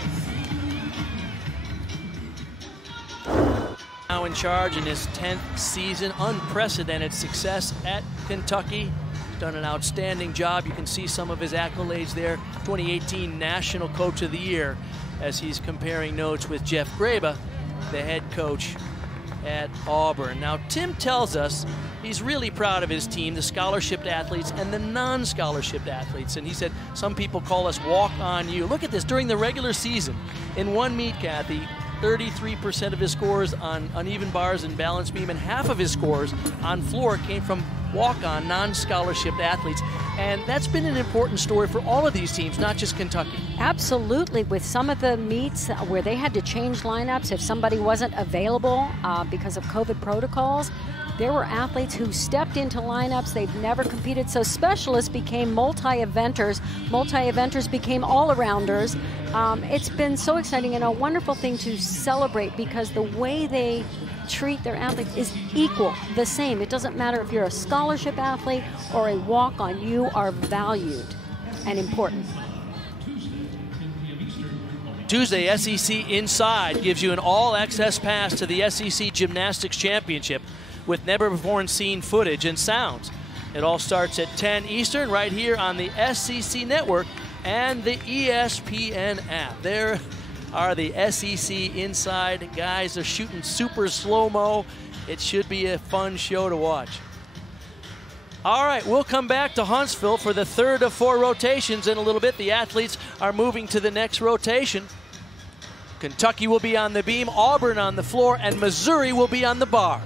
Now in charge in his 10th season, unprecedented success at Kentucky. Done an outstanding job. You can see some of his accolades there. 2018 National Coach of the Year, as he's comparing notes with Jeff Graba, the head coach at Auburn. Now, Tim tells us he's really proud of his team, the scholarship athletes and the non-scholarship athletes. And he said, some people call us walk on you. Look at this, during the regular season, in one meet, Kathy, 33% of his scores on uneven bars and balance beam, and half of his scores on floor came from walk-on, non-scholarship athletes. And that's been an important story for all of these teams, not just Kentucky. Absolutely. With some of the meets where they had to change lineups if somebody wasn't available because of COVID protocols, there were athletes who stepped into lineups they've never competed. So specialists became multi-eventers. Multi-eventers became all-arounders. It's been so exciting and a wonderful thing to celebrate because the way they treat their athletes is equal, the same. It doesn't matter if you're a scholarship athlete or a walk-on. You are valued and important. Tuesday, SEC Inside gives you an all-access pass to the SEC Gymnastics Championship with never-before-seen footage and sounds. It all starts at 10 Eastern right here on the SEC Network and the ESPN app. There are the SEC Inside guys. They're shooting super slow-mo. It should be a fun show to watch. All right, we'll come back to Huntsville for the third of 4 rotations in a little bit. The athletes are moving to the next rotation. Kentucky will be on the beam, Auburn on the floor, and Missouri will be on the bars.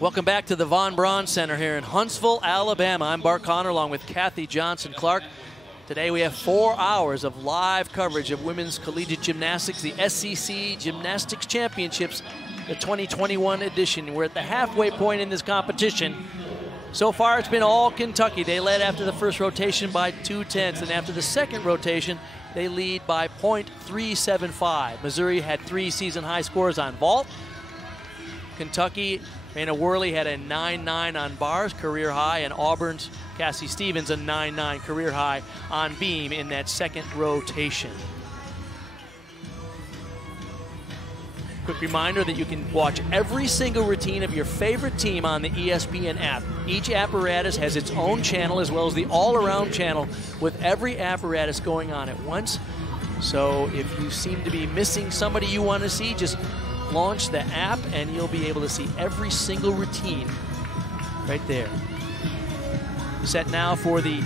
Welcome back to the Von Braun Center here in Huntsville, Alabama. I'm Bart Connor along with Kathy Johnson-Clark. Today we have 4 hours of live coverage of women's collegiate gymnastics, the SEC Gymnastics Championships, the 2021 edition. We're at the halfway point in this competition. So far it's been all Kentucky. They led after the first rotation by 2/10, and after the second rotation they lead by .375. Missouri had 3 season-high scores on vault. Kentucky, Raina Worley had a 9.9 on bars, career high, and Auburn's Cassie Stevens a 9.9 career high on beam in that second rotation. Quick reminder that you can watch every single routine of your favorite team on the ESPN app. Each apparatus has its own channel as well as the all-around channel with every apparatus going on at once. So if you seem to be missing somebody you want to see, just launch the app and you'll be able to see every single routine right there. Set now for the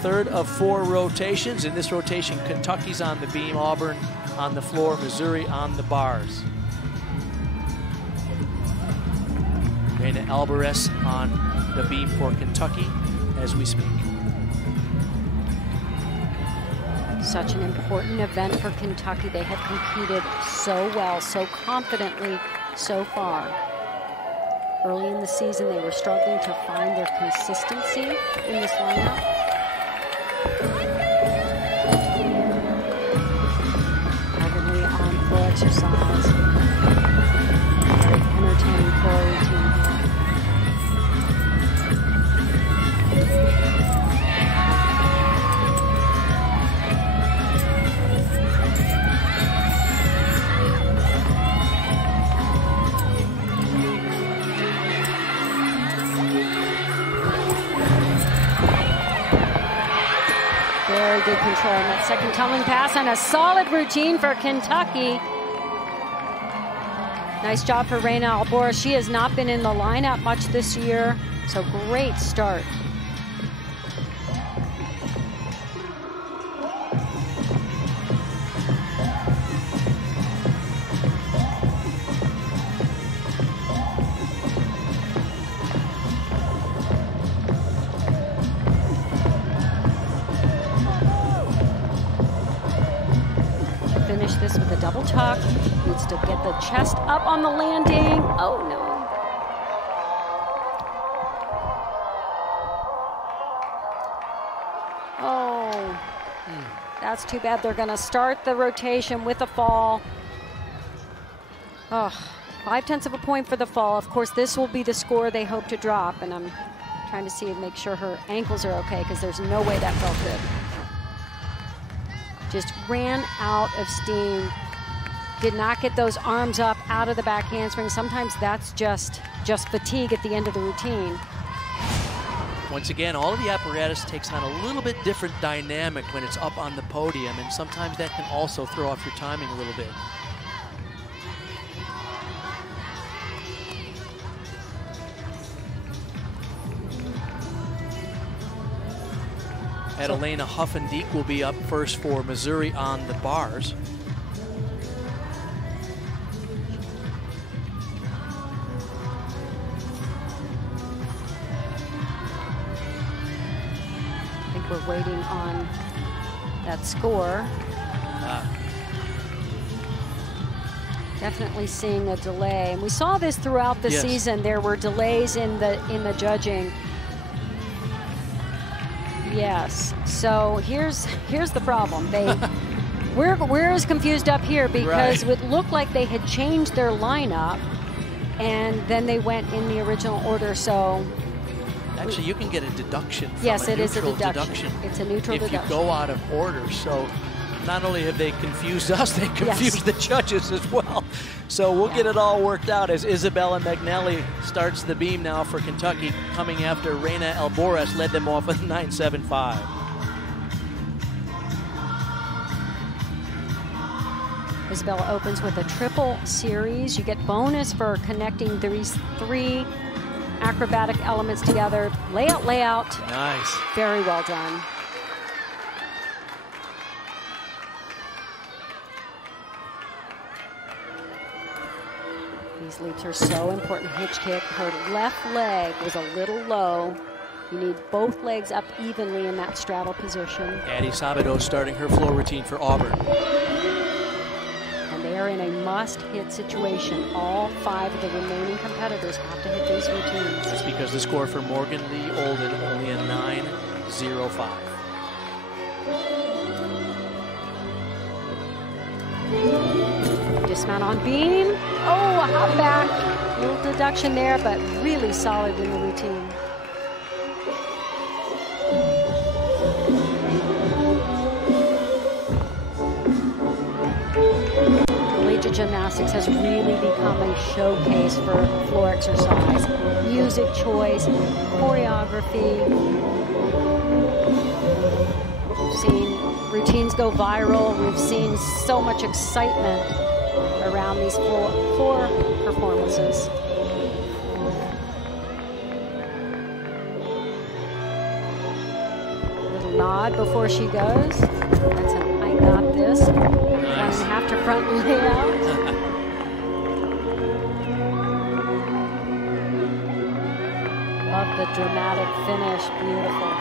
third of 4 rotations. In this rotation, Kentucky's on the beam, Auburn on the floor, Missouri on the bars. Raina Alvarez on the beam for Kentucky as we speak. Such an important event for Kentucky. They have competed so well, so confidently so far. Early in the season, they were struggling to find their consistency in this lineup. Heavily on full exercise. Very entertaining floor routine. Very good control on that second tumbling pass, and a solid routine for Kentucky. Nice job for Reina Albora. She has not been in the lineup much this year, so great start. Finish this with a double tuck. Needs to get the chest up on the landing. Oh no. Oh, that's too bad. They're going to start the rotation with a fall. Oh, 0.5 of a point for the fall. Of course, this will be the score they hope to drop, and I'm trying to see and make sure her ankles are okay, because there's no way that felt good. Just ran out of steam. Did not get those arms up out of the back handspring. Sometimes that's just fatigue at the end of the routine. Once again, all of the apparatus takes on a little bit different dynamic when it's up on the podium, and sometimes that can also throw off your timing a little bit. Adelina Huffendiek will be up first for Missouri on the bars. I think we're waiting on that score. Definitely seeing a delay, and we saw this throughout the season. There were delays in the judging. Yes. So here's the problem. We're as confused up here because it looked like they had changed their lineup, and then they went in the original order. So actually, you can get a deduction from yes, it is a deduction. It's a neutral deduction if you go out of order. So not only have they confused us, they confused the judges as well. So we'll get it all worked out as Isabella McNally starts the beam now for Kentucky, coming after Reina Albora led them off with 9.75. Isabella opens with a triple series. You get bonus for connecting these 3 acrobatic elements together. Layout, layout. Nice. Very well done. These leaps are so important. Hitch kick. Her left leg was a little low. You need both legs up evenly in that straddle position. Addie Sabato starting her floor routine for Auburn. And they are in a must-hit situation. All 5 of the remaining competitors have to hit these routines. That's because the score for Morgan Lee Olden only a 9.05. Dismount on beam. Oh, a hop back. Little deduction there, but really solid in the routine. Collegiate gymnastics has really become a showcase for floor exercise. Music choice, choreography. We've seen routines go viral. We've seen so much excitement around these floor performances. Little nod before she goes. That's an I got this. Nice. 1.5 to front layout. Love the dramatic finish. Beautiful.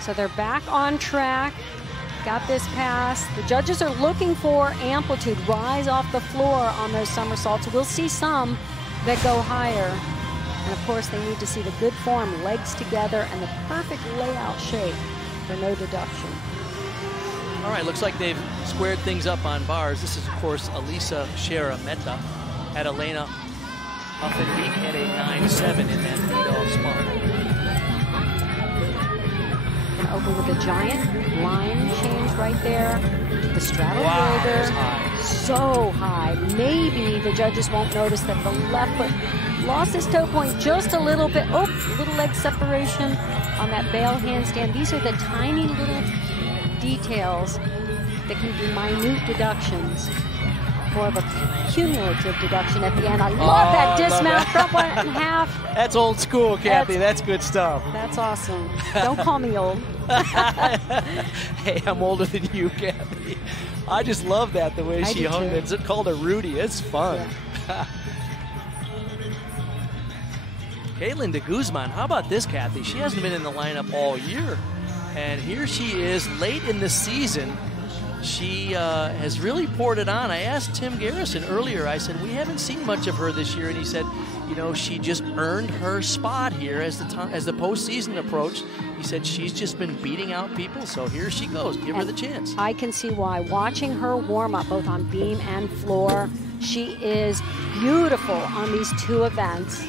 So they're back on track, got this pass. The judges are looking for amplitude, rise off the floor on those somersaults. We'll see some that go higher. And of course, they need to see the good form, legs together, and the perfect layout shape for no deduction. All right, looks like they've squared things up on bars. This is, of course, Elisa Shera-Meta. Adelina Huffendiek at a 9.7 in that lead-off spot. open with a giant line change right there. The straddle high. So high. Maybe the judges won't notice that the left foot lost his toe point just a little bit. Oh, little leg separation on that bail handstand. These are the tiny little details that can be minute deductions. More of a cumulative deduction at the end. I love that dismount, front 1.5. That's old school, Kathy. That's good stuff. That's awesome. Don't call me old. Hey, I'm older than you, Kathy. I just love that, the way she hung it. It's called a Rudy. It's fun. Yeah. Caitlin de Guzman, how about this, Kathy? She hasn't been in the lineup all year. And here she is late in the season. She has really poured it on. I asked Tim Garrison earlier, I said, we haven't seen much of her this year. And he said, you know, she just earned her spot here as the postseason approached. He said she's just been beating out people, so here she goes. Give her the chance. I can see why. Watching her warm up both on beam and floor, she is beautiful on these two events.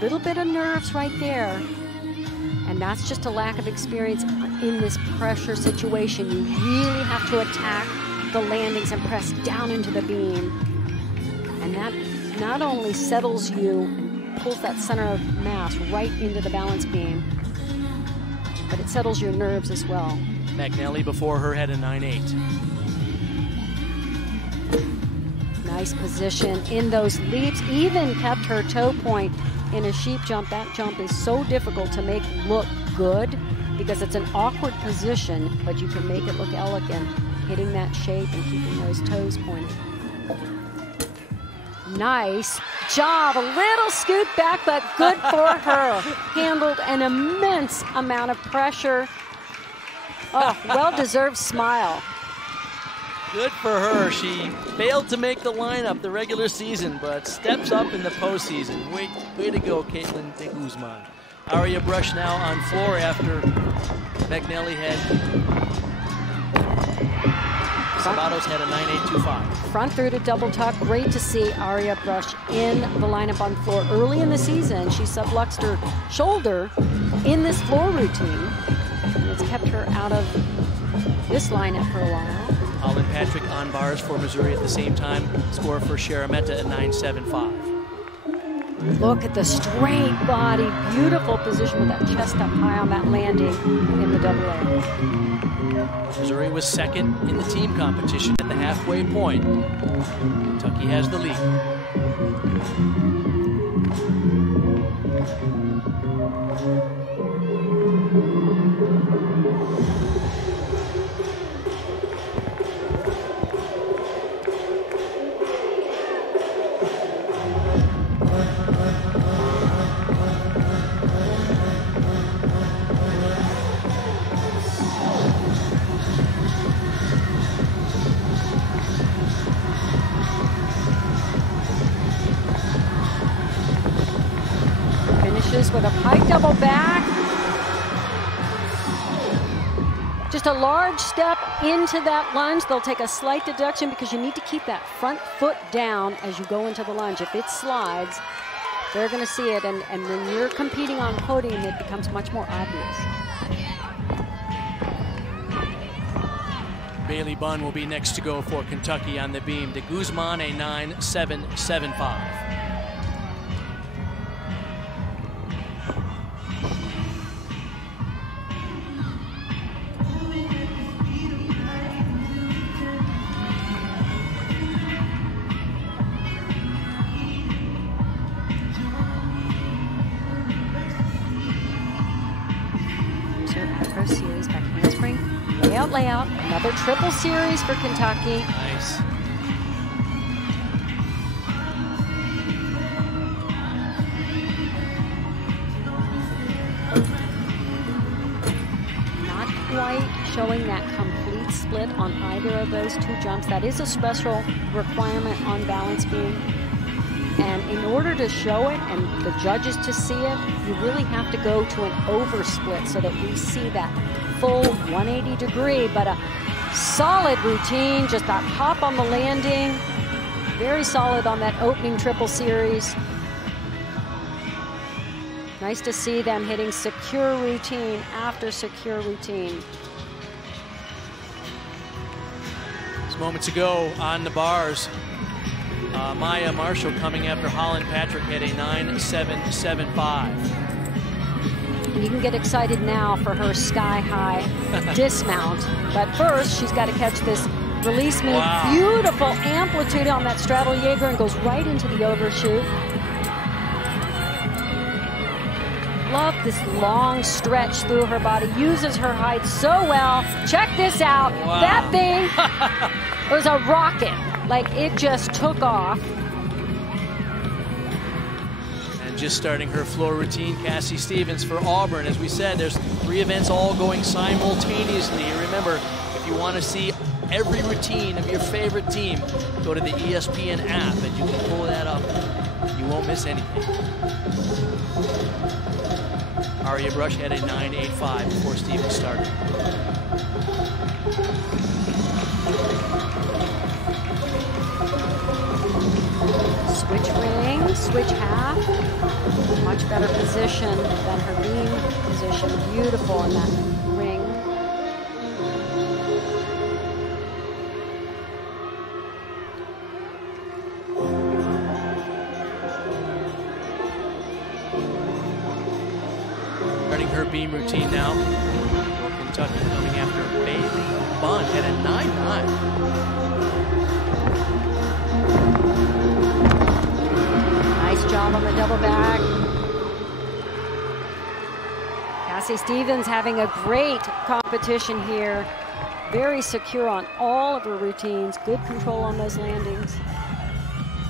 Little bit of nerves right there. And that's just a lack of experience in this pressure situation. You really have to attack the landings and press down into the beam. And that not only settles you, pulls that center of mass right into the balance beam, but it settles your nerves as well. McNally before her had a 9.8. Nice position in those leaps, even kept her toe point in a sheep jump. That jump is so difficult to make look good because it's an awkward position, but you can make it look elegant, hitting that shape and keeping those toes pointed. Nice job, a little scoot back, but good for her. Handled an immense amount of pressure. Oh, well-deserved smile. Good for her. She failed to make the lineup the regular season, but steps up in the postseason. Way to go, Caitlin de Guzman. Aria Brush now on floor after McNally had Sabatos had a 9.825. Front through to double tuck. Great to see Aria Brush in the lineup on floor. Early in the season, she subluxed her shoulder in this floor routine. And it's kept her out of this lineup for a while. Colin Patrick on bars for Missouri at the same time. Score for Sharametta at 9.75. Look at the straight body. Beautiful position with that chest up high on that landing in the double A. Missouri was second in the team competition at the halfway point. Kentucky has the lead. With a pike double back. Just a large step into that lunge. They'll take a slight deduction because you need to keep that front foot down as you go into the lunge. If it slides, they're going to see it. And when you're competing on podium, it becomes much more obvious. Bailey Bunn will be next to go for Kentucky on the beam. De Guzman a 9.775. Series, back handspring, layout, another triple series for Kentucky. Nice. Not quite showing that complete split on either of those two jumps. That is a special requirement on balance beam. And in order to show it and the judges to see it, you really have to go to an oversplit so that we see that full 180 degree, but a solid routine, just that hop on the landing, very solid on that opening triple series. Nice to see them hitting secure routine after secure routine. Just moments ago on the bars, Maya Marshall coming after Holland Patrick at a 9.775. You can get excited now for her sky-high dismount. But first, she's got to catch this release move. Wow. Beautiful amplitude on that straddle Jaeger and goes right into the overshoot. Love this long stretch through her body. Uses her height so well. Check this out. Wow. That thing was a rocket. Like, it just took off. And just starting her floor routine, Cassie Stevens for Auburn. As we said, there's 3 events all going simultaneously. Remember, if you want to see every routine of your favorite team, go to the ESPN app and you can pull that up. You won't miss anything. Aria Brush had a 9.85 before Stevens started. Switch ring, switch half. Much better position than her beam position. Beautiful in that ring. Starting her beam routine now. Kentucky coming after Bailey Bunn at a 9.9. Nice job on the double back. Cassie Stevens having a great competition here. Very secure on all of her routines. Good control on those landings.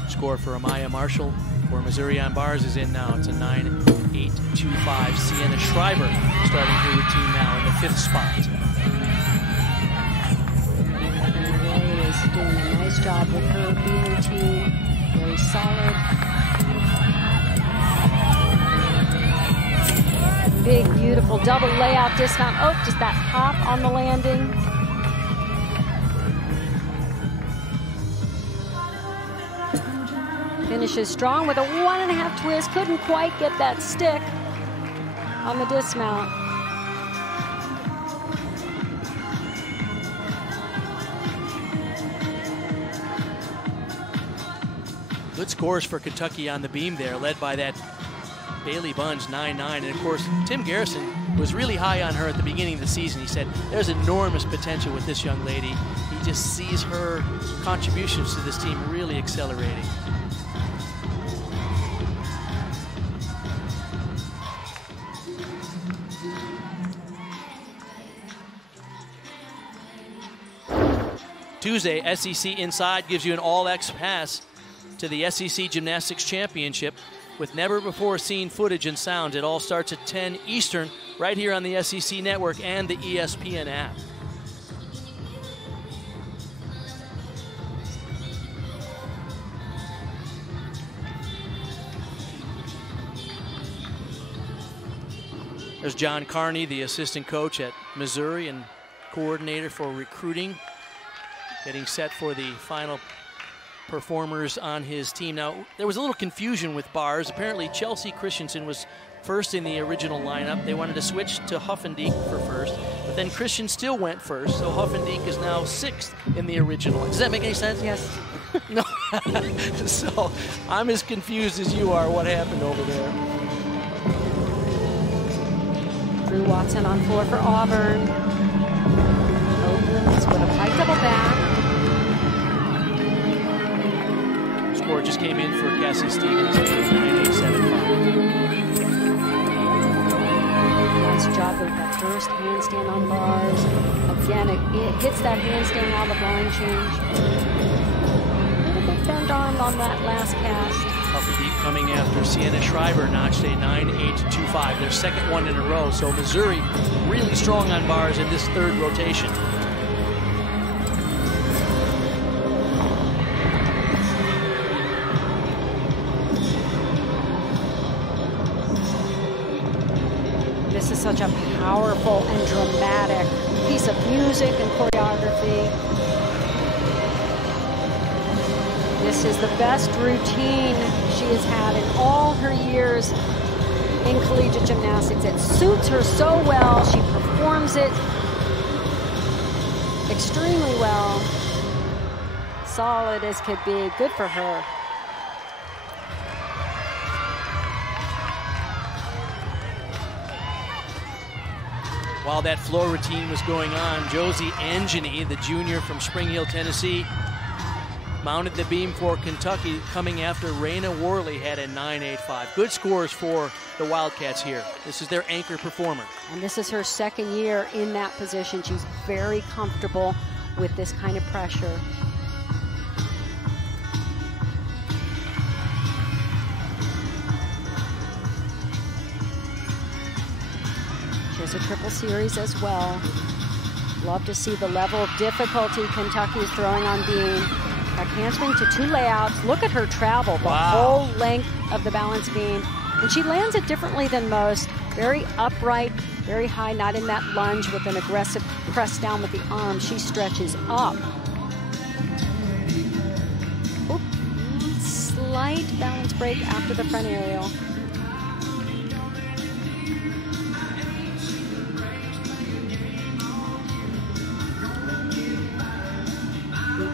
Score for Amaya Marshall for Missouri on bars is in now. It's a 9.825. Sienna Schreiber starting her routine now in the 5th spot. Ray is doing a nice job with her beam routine. Very solid. Big, beautiful double layout dismount. Oh, just that hop on the landing. Finishes strong with a 1.5 twist. Couldn't quite get that stick on the dismount. Good scores for Kentucky on the beam there, led by that Bailey Bunn's 9.9. And of course, Tim Garrison was really high on her at the beginning of the season. He said, there's enormous potential with this young lady. He just sees her contributions to this team really accelerating. Tuesday, SEC Inside gives you an all-X pass to the SEC Gymnastics Championship with never-before-seen footage and sound. It all starts at 10 Eastern right here on the SEC Network and the ESPN app. There's John Carney, the assistant coach at Missouri and coordinator for recruiting, getting set for the final performers on his team. Now, there was a little confusion with bars. Apparently, Chelsea Christensen was first in the original lineup. They wanted to switch to Huffendijk for first, but then Christian still went first, so Huffendijk is now 6th in the original. Does that make any sense? Yes. No. So I'm as confused as you are. What happened over there? Drew Watson on floor for Auburn. Opens with a pike double back. Score just came in for Cassie Stevens, 9.875. Nice job with that first handstand on bars. Again, it hits that handstand out of the line change. A little bit bent arm on that last cast. Huffendijk coming after Sienna Schreiber, notched a 9.825, their second one in a row. So Missouri really strong on bars in this 3rd rotation. This is such a powerful and dramatic piece of music and choreography. This is the best routine she has had in all her years in collegiate gymnastics. It suits her so well. She performs it extremely well. Solid as could be. Good for her. While that floor routine was going on, Josie Angeny, the junior from Spring Hill, Tennessee, mounted the beam for Kentucky, coming after Raina Worley had a 9.85. Good scores for the Wildcats here. This is their anchor performer. And this is her second year in that position. She's very comfortable with this kind of pressure. She has a triple series as well. Love to see the level of difficulty Kentucky is throwing on beam. Back handspring to 2 layouts. Look at her travel the whole length of the balance beam. And she lands it differently than most. Very upright, very high, not in that lunge with an aggressive press down with the arm. She stretches up. Oop. Slight balance break after the front aerial.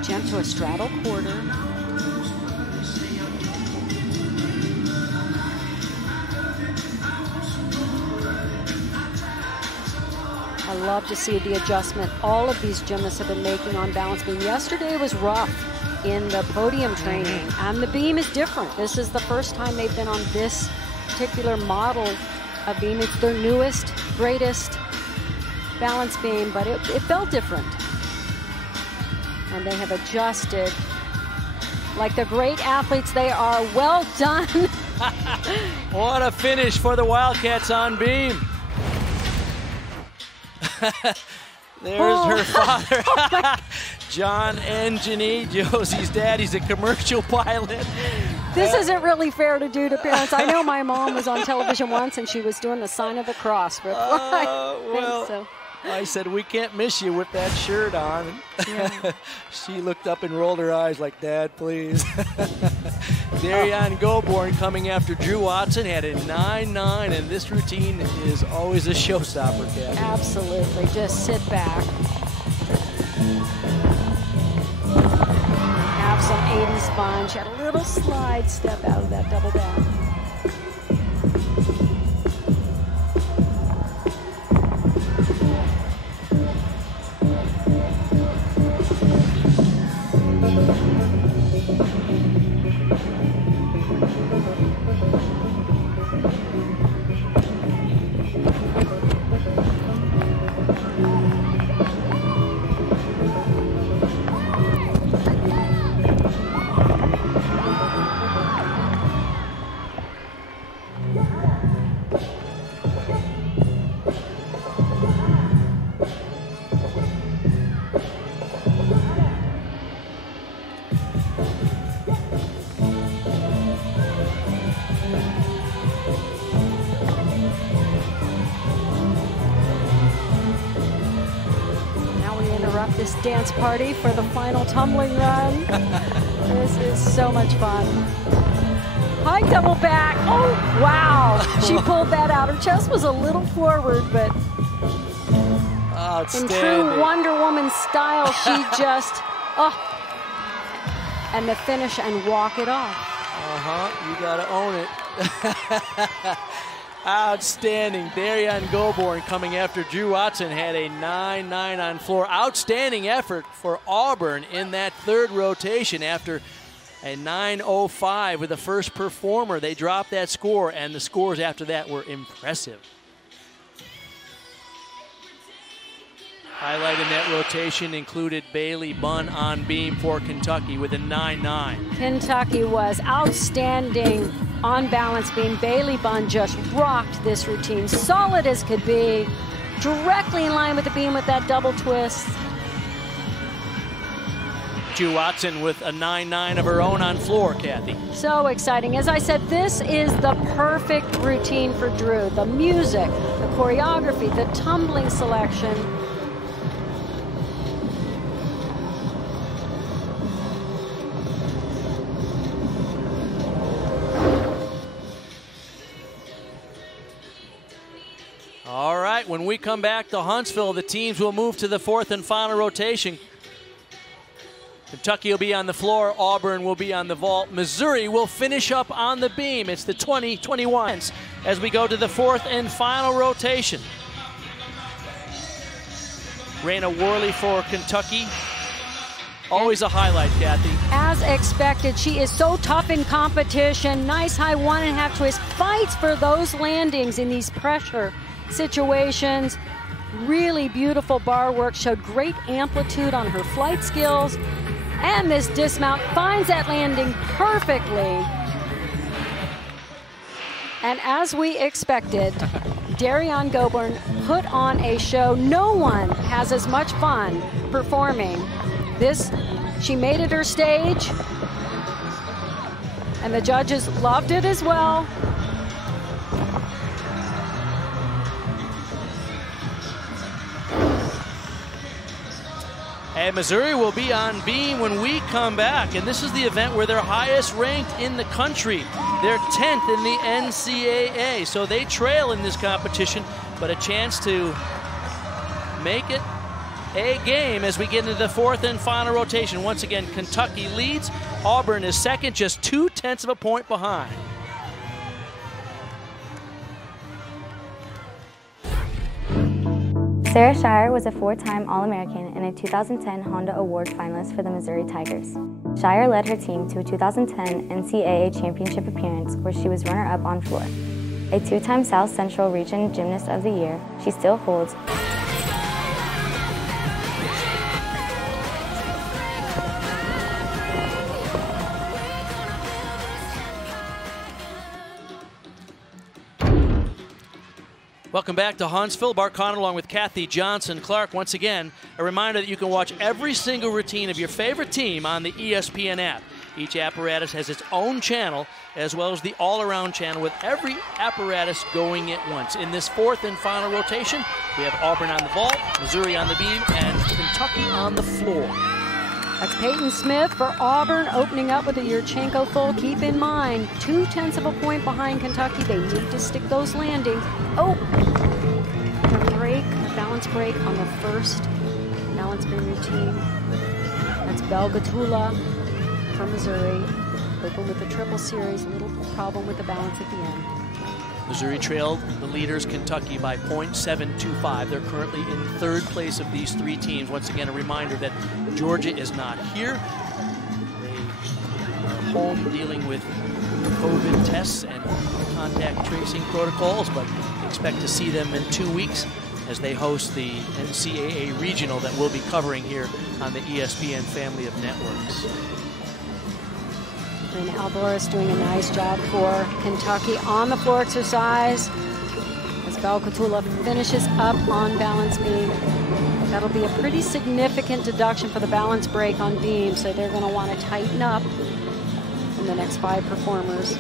Jump to a straddle quarter. I love to see the adjustment all of these gymnasts have been making on balance beam. Yesterday was rough in the podium training, and the beam is different. This is the first time they've been on this particular model of beam. It's their newest, greatest balance beam, but it felt different. And they have adjusted like the great athletes they are. Well done. What a finish for the Wildcats on beam. There's her father, John Angeny, Josie's dad. He's a commercial pilot. This isn't really fair to do to parents. I know my mom was on television once and she was doing the sign of the cross. But I said, we can't miss you with that shirt on. Yeah. She looked up and rolled her eyes like, Dad, please. Darian Goborn coming after Drew Watson had a 9.9, and this routine is always a showstopper, Kathy. Absolutely. Just sit back. Have some 80s fun. She had a little slide step out of that double down. This dance party for the final tumbling run. This is so much fun. High double back. Oh, wow. She pulled that out. Her chest was a little forward, but in true Wonder Woman style, she just, and the finish and walk it off. You got to own it. Outstanding. Darian Goborn coming after Drew Watson had a 9.9 on floor. Outstanding effort for Auburn in that third rotation after a 9.05 with the first performer. They dropped that score, and the scores after that were impressive. Highlight in that rotation included Bailey Bunn on beam for Kentucky with a 9.9. Kentucky was outstanding on balance beam. Bailey Bunn just rocked this routine, solid as could be, directly in line with the beam with that double twist. Drew Watson with a 9.9 of her own on floor, Kathy. So exciting. As I said, this is the perfect routine for Drew. The music, the choreography, the tumbling selection. right, when we come back to Huntsville, the teams will move to the fourth and final rotation. Kentucky will be on the floor, Auburn will be on the vault, Missouri will finish up on the beam. It's the 20-21 as we go to the fourth and final rotation. Raina Worley for Kentucky. Always a highlight, Kathy. As expected, she is so tough in competition. Nice high 1.5 twist. Fights for those landings in these pressure situations. Really beautiful bar work. Showed great amplitude on her flight skills. And this dismount finds that landing perfectly. And as we expected, Darian Goburn put on a show. No one has as much fun performing this. She made it her stage, and the judges loved it as well. And Missouri will be on beam when we come back. And this is the event where they're highest ranked in the country. They're 10th in the NCAA. So they trail in this competition, but a chance to make it a game as we get into the fourth and final rotation. Once again, Kentucky leads. Auburn is second, just 0.2 of a point behind. Sarah Shire was a 4-time All-American and a 2010 Honda Award finalist for the Missouri Tigers. Shire led her team to a 2010 NCAA championship appearance where she was runner-up on floor. A 2-time South Central Region Gymnast of the Year, she still holds Welcome back to Huntsville. Bart Connor along with Kathy Johnson-Clark. Once again, a reminder that you can watch every single routine of your favorite team on the ESPN app. Each apparatus has its own channel, as well as the all-around channel with every apparatus going at once. In this fourth and final rotation, we have Auburn on the vault, Missouri on the beam, and Kentucky on the floor. That's Peyton Smith for Auburn, opening up with a Yurchenko full. Keep in mind, 0.2 of a point behind Kentucky. They need to stick those landings. Oh, the break, the balance break on the first balance beam routine. That's Belgatula from Missouri. Open with the triple series, a little problem with the balance at the end. Missouri trailed the leaders, Kentucky, by 0.725. They're currently in third place of these three teams. Once again, a reminder that Georgia is not here. They are home dealing with COVID tests and contact tracing protocols, but expect to see them in 2 weeks as they host the NCAA Regional that we'll be covering here on the ESPN family of networks. And Alvarez doing a nice job for Kentucky on the floor exercise as Belgatula finishes up on balance beam. That'll be a pretty significant deduction for the balance break on beam, so they're going to want to tighten up in the next 5 performers.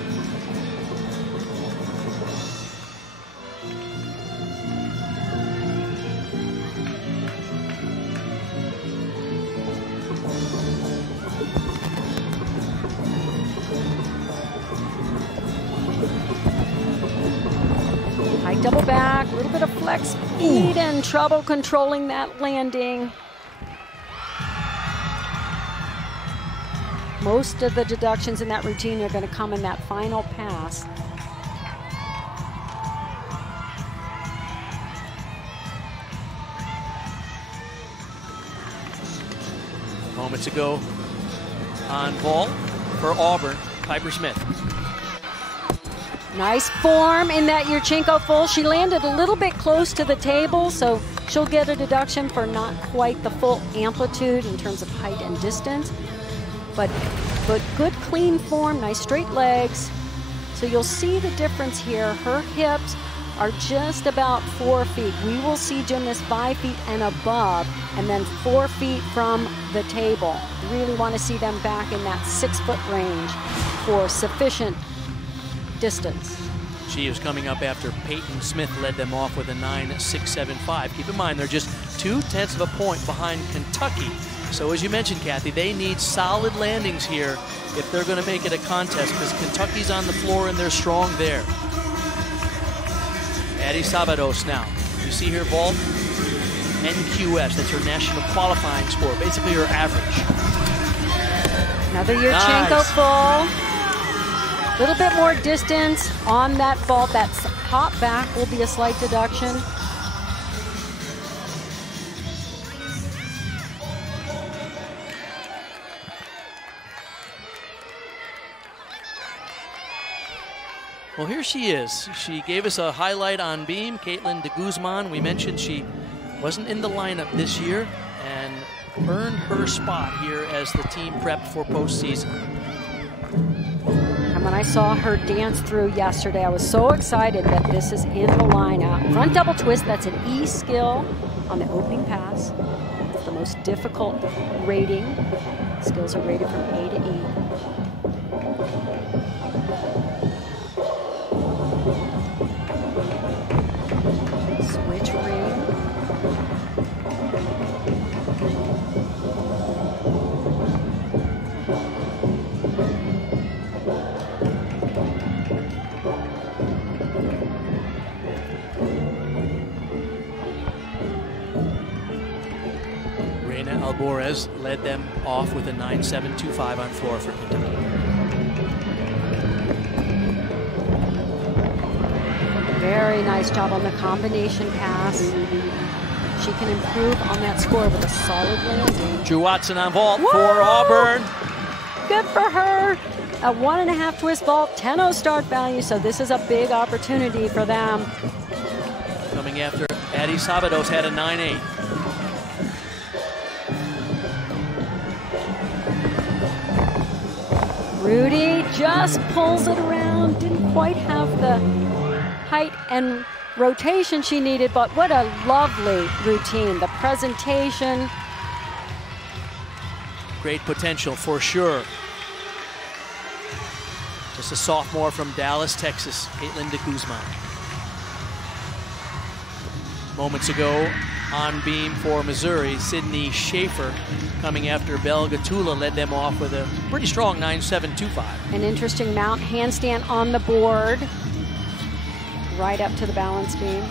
Double back, a little bit of flex speed and trouble controlling that landing. Most of the deductions in that routine are going to come in that final pass. Moments ago on ball for Auburn, Piper Smith. Nice form in that Yurchenko full. She landed a little bit close to the table, so she'll get a deduction for not quite the full amplitude in terms of height and distance. But good clean form, nice straight legs. So you'll see the difference here. Her hips are just about 4 feet. We will see gymnasts 5 feet and above, and then 4 feet from the table. Really want to see them back in that 6-foot range for sufficient distance. She is coming up after Peyton Smith led them off with a 9.675. Keep in mind, they're just 0.2 of a point behind Kentucky. So as you mentioned, Kathy, they need solid landings here if they're going to make it a contest, because Kentucky's on the floor and they're strong there. Addie Sabados now You see here, vault, NQS, that's her national qualifying score, basically her average. Another Yurchenko full. A little bit more distance on that vault. That hop back will be a slight deduction. Well, here she is. She gave us a highlight on beam, Caitlin de Guzman. We mentioned she wasn't in the lineup this year and earned her spot here as the team prepped for postseason. And when I saw her dance through yesterday, I was so excited that this is in the lineup. Front double twist, that's an E skill on the opening pass. It's the most difficult rating. Skills are rated from A to E. Switch ring. Alvarez led them off with a 9.725 on floor for Kentucky. Very nice job on the combination pass. She can improve on that score with a solid landing. Drew Watson on vault for Auburn. Good for her. A 1.5 twist vault, 10-0 start value, so this is a big opportunity for them. Coming after Addie Sabados had a 9.8. Rudy just pulls it around. Didn't quite have the height and rotation she needed, but what a lovely routine. The presentation. Great potential for sure. Just a sophomore from Dallas, Texas, Caitlin de Guzman. Moments ago on beam for Missouri, Sydney Schaefer coming after Belle Gatula led them off with a pretty strong 9.725. An interesting mount handstand on the board, right up to the balance beam.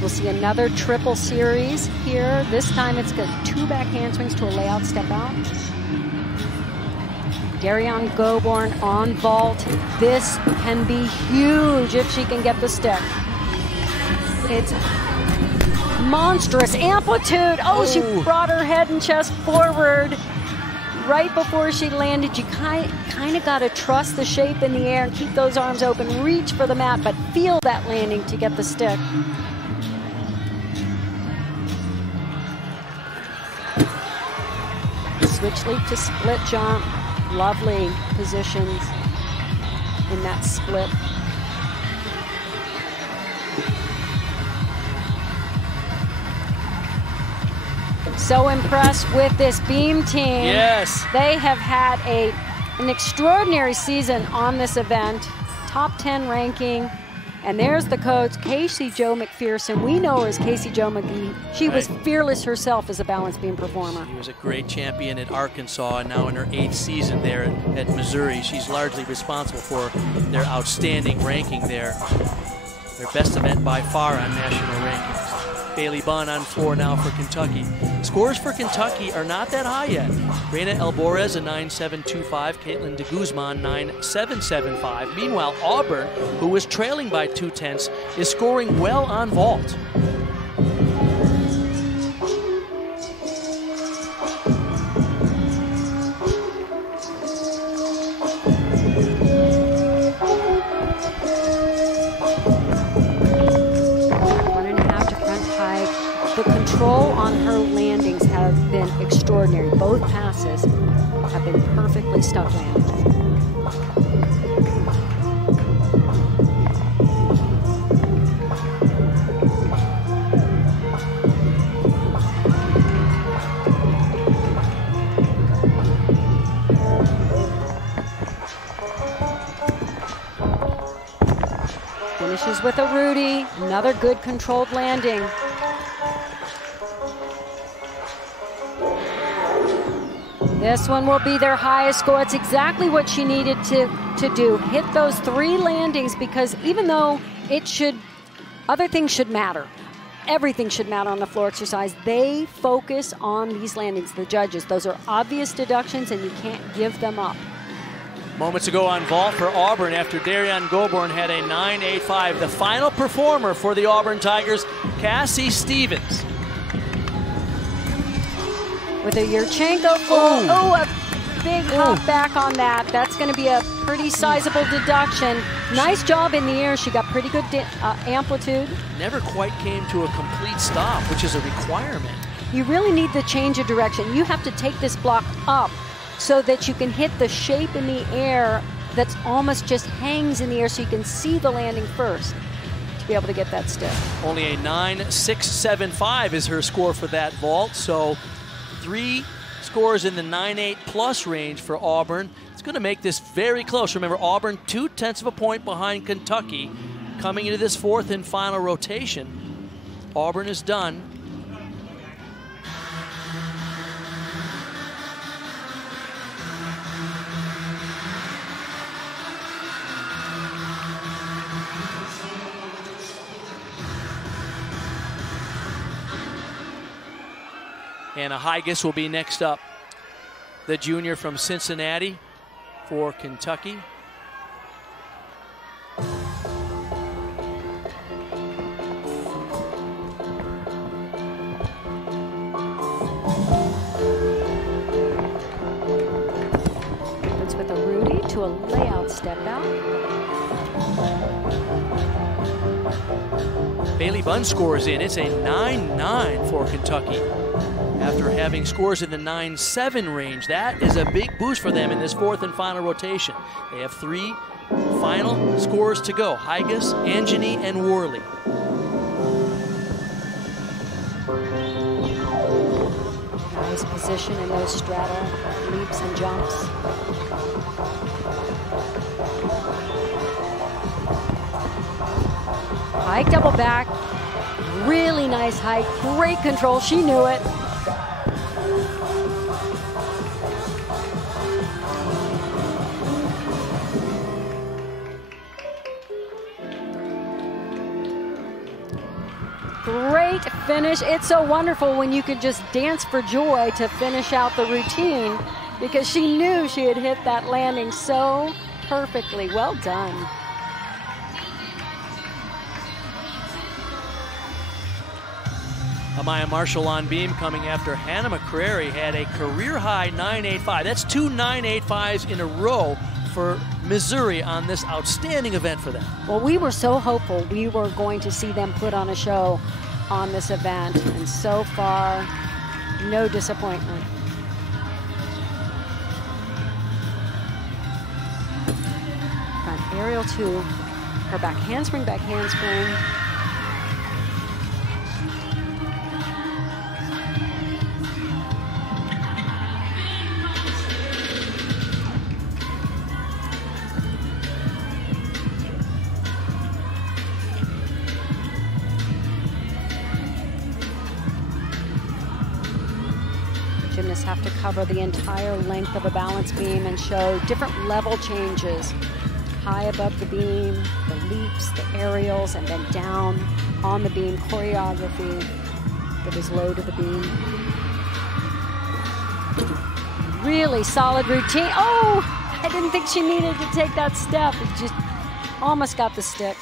We'll see another triple series here. This time it's got 2 back handsprings to a layout step out. Darian Goborn on vault. This can be huge if she can get the stick. It's monstrous amplitude. Oh, she brought her head and chest forward right before she landed. You kind of got to trust the shape in the air and keep those arms open. Reach for the mat, but feel that landing to get the stick. Switch leap to split jump. Lovely positions in that split. So impressed with this beam team. Yes. They have had an extraordinary season on this event. Top 10 ranking. And there's the coach, Casey Jo McPherson. We know her as Casey Jo McGee. She was fearless herself as a balance beam performer. She was a great champion at Arkansas, and now in her 8th season there at Missouri. She's largely responsible for their outstanding ranking there. Their best event by far on national rankings. Bailey Bunn on floor now for Kentucky. Scores for Kentucky are not that high yet. Reina Alvarez a 9.725, Caitlin de Guzman 9.775. Meanwhile, Auburn, who was trailing by 0.2, is scoring well on vault. The control on her landings have been extraordinary. Both passes have been perfectly stuck landings. Finishes with a Rudy, another good controlled landing. This one will be their highest score. It's exactly what she needed to do. Hit those 3 landings, because even though other things should matter. Everything should matter on the floor exercise. They focus on these landings, the judges. Those are obvious deductions, and you can't give them up. Moments ago on vault for Auburn after Darian Goborn had a 9.85. The final performer for the Auburn Tigers, Cassie Stevens. With a Yurchenko full. Oh, a big hop back on that. That's going to be a pretty sizable deduction. Nice job in the air. She got pretty good amplitude. Never quite came to a complete stop, which is a requirement. You really need the change of direction. You have to take this block up so that you can hit the shape in the air that's almost just hangs in the air, so you can see the landing first to be able to get that stiff. Only a 9.675 is her score for that vault, so 3 scores in the 9.8 plus range for Auburn. It's going to make this very close. Remember, Auburn 0.2 of a point behind Kentucky coming into this 4th and final rotation. Auburn is done. Anna Higas will be next up, the junior from Cincinnati for Kentucky. It's with a Rudy to a layout step out. Bailey Bunn scores in. It's a 9.9 for Kentucky. After having scores in the 9.7 range. That is a big boost for them in this 4th and final rotation. They have 3 final scores to go. Higas, Angeny, and Worley. Nice position in those strata, leaps and jumps. Hike double back, really nice hike, great control, she knew it. Great finish. It's so wonderful when you could just dance for joy to finish out the routine, because she knew she had hit that landing so perfectly. Well done. Amaya Marshall on beam coming after Hannah McCrary had a career-high 9.85. That's 2 9.85s in a row for Missouri on this outstanding event for them. Well, we were so hopeful we were going to see them put on a show on this event, and so far, no disappointment. Front aerial 2, her back handspring, back handspring. Gymnasts have to cover the entire length of a balance beam and show different level changes. High above the beam, the leaps, the aerials, and then down on the beam, choreography that is low to the beam. Really solid routine. Oh, I didn't think she needed to take that step. It just almost got the stick.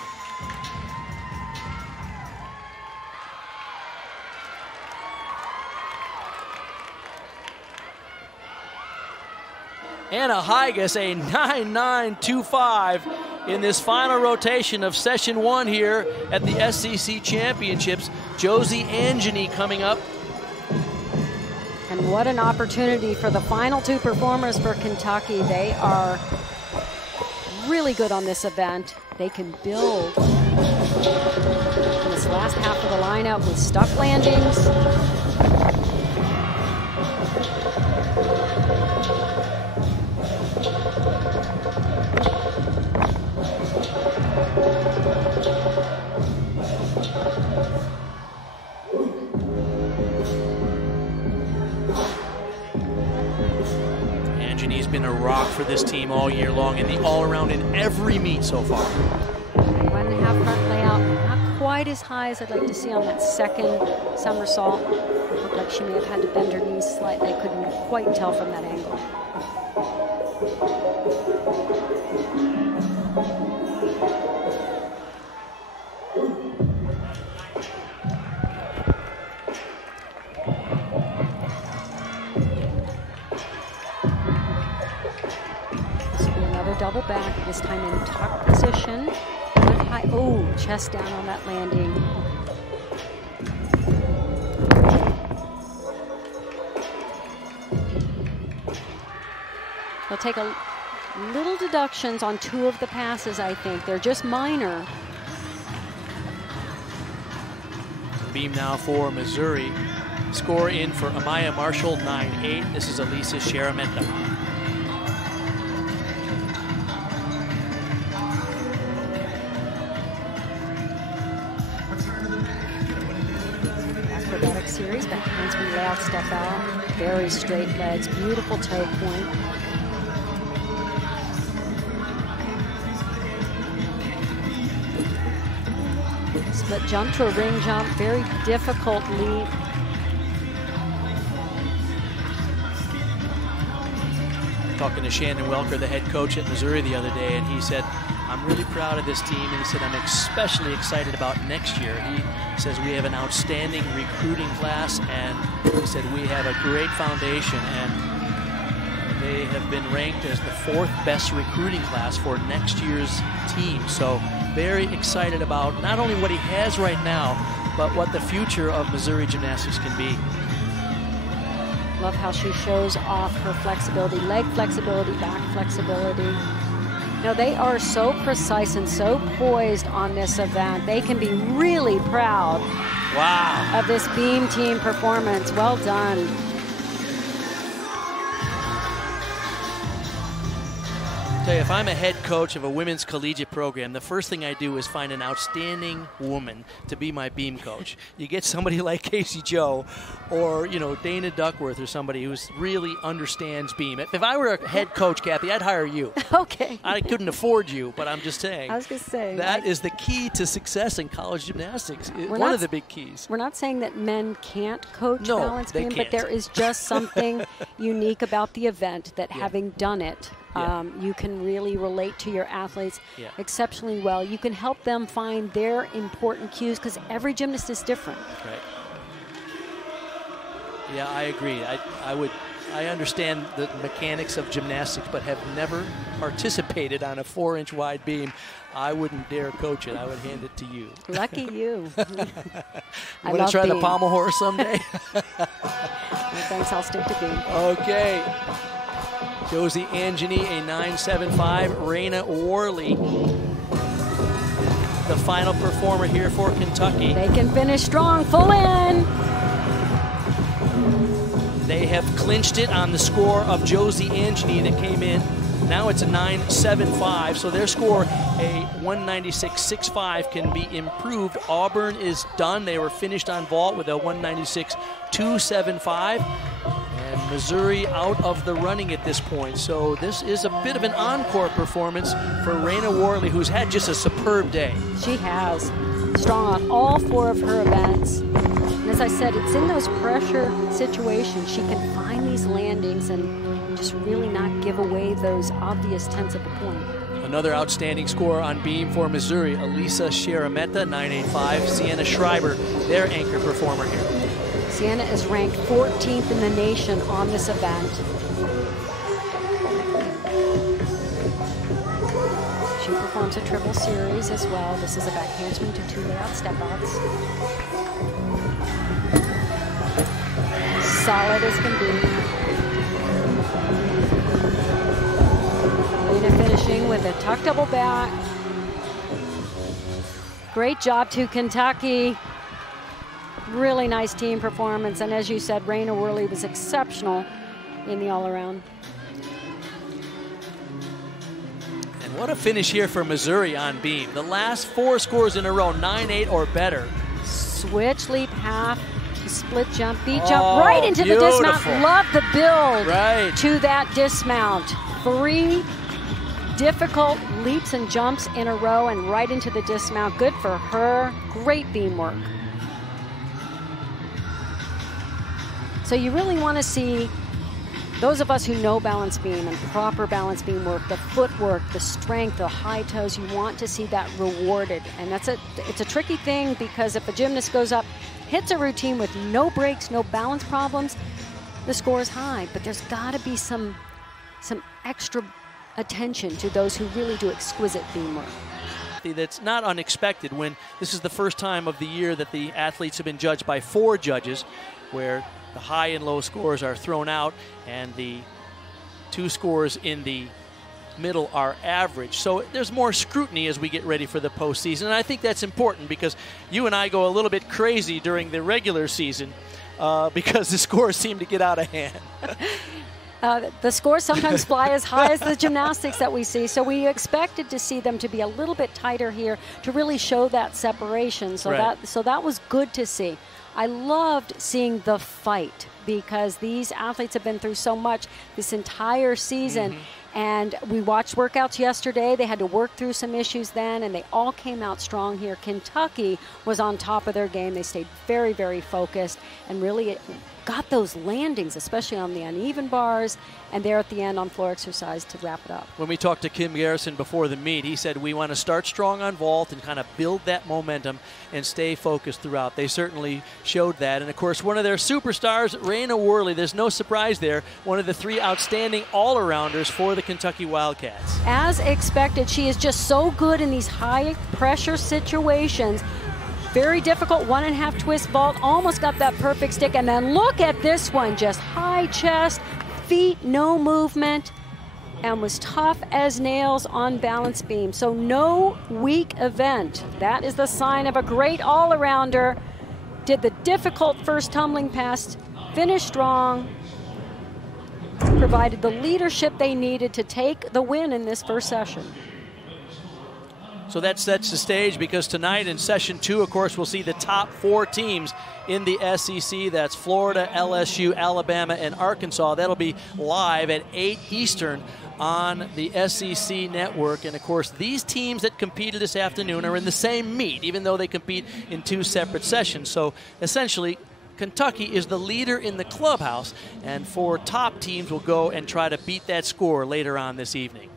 Anna Higas, a 9.925 in this final rotation of session 1 here at the SEC Championships. Josie Angeny coming up. And what an opportunity for the final 2 performers for Kentucky. They are really good on this event. They can build this last half of the lineup with stuck landings. Angenie's been a rock for this team all year long, and the all-around in every meet so far. 1.5 front layout, not quite as high as I'd like to see on that second somersault. Looked like she may have had to bend her knees slightly. I couldn't quite tell from that angle. Double back, this time in tuck position. Good high, oh, chest down on that landing. They'll take a little deductions on 2 of the passes, I think. They're just minor. Beam now for Missouri. Score in for Amaya Marshall, 9-8. This is Elisa Sharamenta. Series, back handspring layout, step out, very straight legs, beautiful toe point. Split jump to a ring jump, very difficult leap. Talking to Shannon Welker, the head coach at Missouri the other day, and he said, I'm really proud of this team, and he said, I'm especially excited about next year. He says we have an outstanding recruiting class, and he said we have a great foundation, and they have been ranked as the 4th best recruiting class for next year's team. So very excited about not only what he has right now, but what the future of Missouri Gymnastics can be. Love how she shows off her flexibility, leg flexibility, back flexibility. No, they are so precise and so poised on this event. They can be really proud of this beam team performance. Well done. Tell you, if I'm a head coach of a women's collegiate program, the first thing I do is find an outstanding woman to be my beam coach. You get somebody like Casey Joe or, you know, Dana Duckworth or somebody who really understands beam. If I were a head coach, Kathy, I'd hire you. Okay. I couldn't afford you, but I'm just saying. I was going to say. That is the key to success in college gymnastics. One of the big keys. We're not saying that men can't coach balance beam, but there is just something unique about the event that having done it, you can really relate to your athletes exceptionally well. You can help them find their important cues because every gymnast is different. Right. Yeah, I agree. I understand the mechanics of gymnastics, but have never participated on a 4-inch wide beam. I wouldn't dare coach it. I would hand it to you. Lucky you. You want to try the pommel horse someday? No, thanks, I'll stick to beam. Okay. Josie Angeny, a 9.75. Raina Worley, the final performer here for Kentucky. They can finish strong, full in. They have clinched it on the score of Josie Angeny that came in. Now it's a 9.75, so their score, a 196.65, can be improved. Auburn is done. They were finished on vault with a 196.275. And Missouri out of the running at this point. So this is a bit of an encore performance for Raina Worley, who's had just a superb day. She has. Strong on all 4 of her events. And as I said, it's in those pressure situations she can find these landings and just really not give away those obvious tenths of a point. Another outstanding score on beam for Missouri, Elisa Sharamenta, 9.85. Sienna Schreiber, their anchor performer here. Sienna is ranked 14th in the nation on this event. She performs a triple series as well. This is a back handspring to 2 layout step outs. Solid as can be. Lena finishing with a tuck double back. Great job to Kentucky. Really nice team performance, and as you said, Raina Worley was exceptional in the all-around. And what a finish here for Missouri on beam. The last 4 scores in a row, 9.8 or better. Switch leap half, split jump, beat jump, right into the dismount. Love the build to that dismount. 3 difficult leaps and jumps in a row and right into the dismount. Good for her. Great beam work. So you really want to see those of us who know balance beam and proper balance beam work, the footwork, the strength, the high toes, you want to see that rewarded. And it's a tricky thing, because if a gymnast goes up, hits a routine with no breaks, no balance problems, the score is high. But there's got to be some extra attention to those who really do exquisite beam work. That's not unexpected when this is the first time of the year that the athletes have been judged by 4 judges, where the high and low scores are thrown out and the 2 scores in the middle are average. So there's more scrutiny as we get ready for the postseason. And I think that's important, because you and I go a little bit crazy during the regular season because the scores seem to get out of hand. The scores sometimes fly as high as the gymnastics that we see, so we expected to see them to be a little bit tighter here to really show that separation. So that was good to see. I loved seeing the fight, because these athletes have been through so much this entire season. And we watched workouts yesterday. They had to work through some issues then, and they all came out strong here. Kentucky was on top of their game. They stayed very, very focused and really got those landings, especially on the uneven bars, and there at the end on floor exercise to wrap it up. When we talked to Kim Garrison before the meet, he said we want to start strong on vault and kind of build that momentum and stay focused throughout. They certainly showed that. And of course, one of their superstars, Raina Worley, there's no surprise there, one of the 3 outstanding all-arounders for the Kentucky Wildcats. As expected, she is just so good in these high pressure situations. Very difficult 1.5 twist vault, almost got that perfect stick. And then look at this one, just high chest, feet, no movement, and was tough as nails on balance beam. So no weak event. That is the sign of a great all-arounder. Did the difficult first tumbling pass, finished strong, provided the leadership they needed to take the win in this first session. So that sets the stage, because tonight in session 2, of course, we'll see the top 4 teams in the SEC. That's Florida, LSU, Alabama, and Arkansas. That'll be live at 8 Eastern on the SEC network. And of course, these teams that competed this afternoon are in the same meet, even though they compete in 2 separate sessions. So essentially, Kentucky is the leader in the clubhouse, and 4 top teams will go and try to beat that score later on this evening.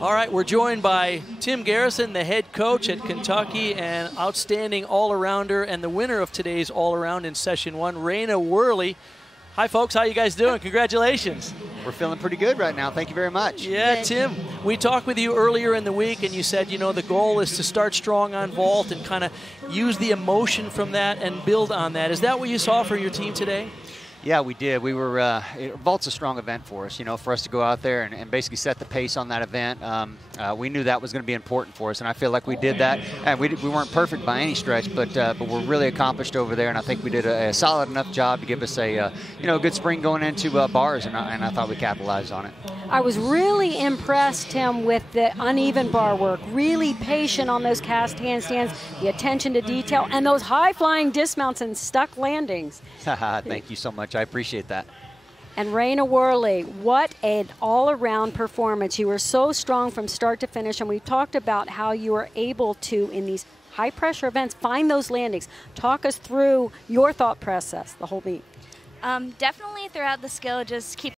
All right, we're joined by Tim Garrison, the head coach at Kentucky and outstanding all-arounder and the winner of today's all-around in session 1, Raina Worley. Hi, folks. How you guys doing? Congratulations. We're feeling pretty good right now. Thank you very much. Yeah, Tim, we talked with you earlier in the week, and you said, you know, the goal is to start strong on vault and kind of use the emotion from that and build on that. Is that what you saw for your team today? Yeah, we did. We were vault's a strong event for us, you know, for us to go out there and basically set the pace on that event. We knew that was going to be important for us, and I feel like we did that. And we weren't perfect by any stretch, but we're really accomplished over there, and I think we did a solid enough job to give us a a good spring going into bars, and I thought we capitalized on it. I was really impressed, Tim, with the uneven bar work. Really patient on those cast handstands, the attention to detail, and those high-flying dismounts and stuck landings. Thank you so much. I appreciate that. And Raina Worley, what an all-around performance. You were so strong from start to finish, and we talked about how you were able to, in these high-pressure events, find those landings. Talk us through your thought process, the whole meet. Definitely throughout the skill, just keep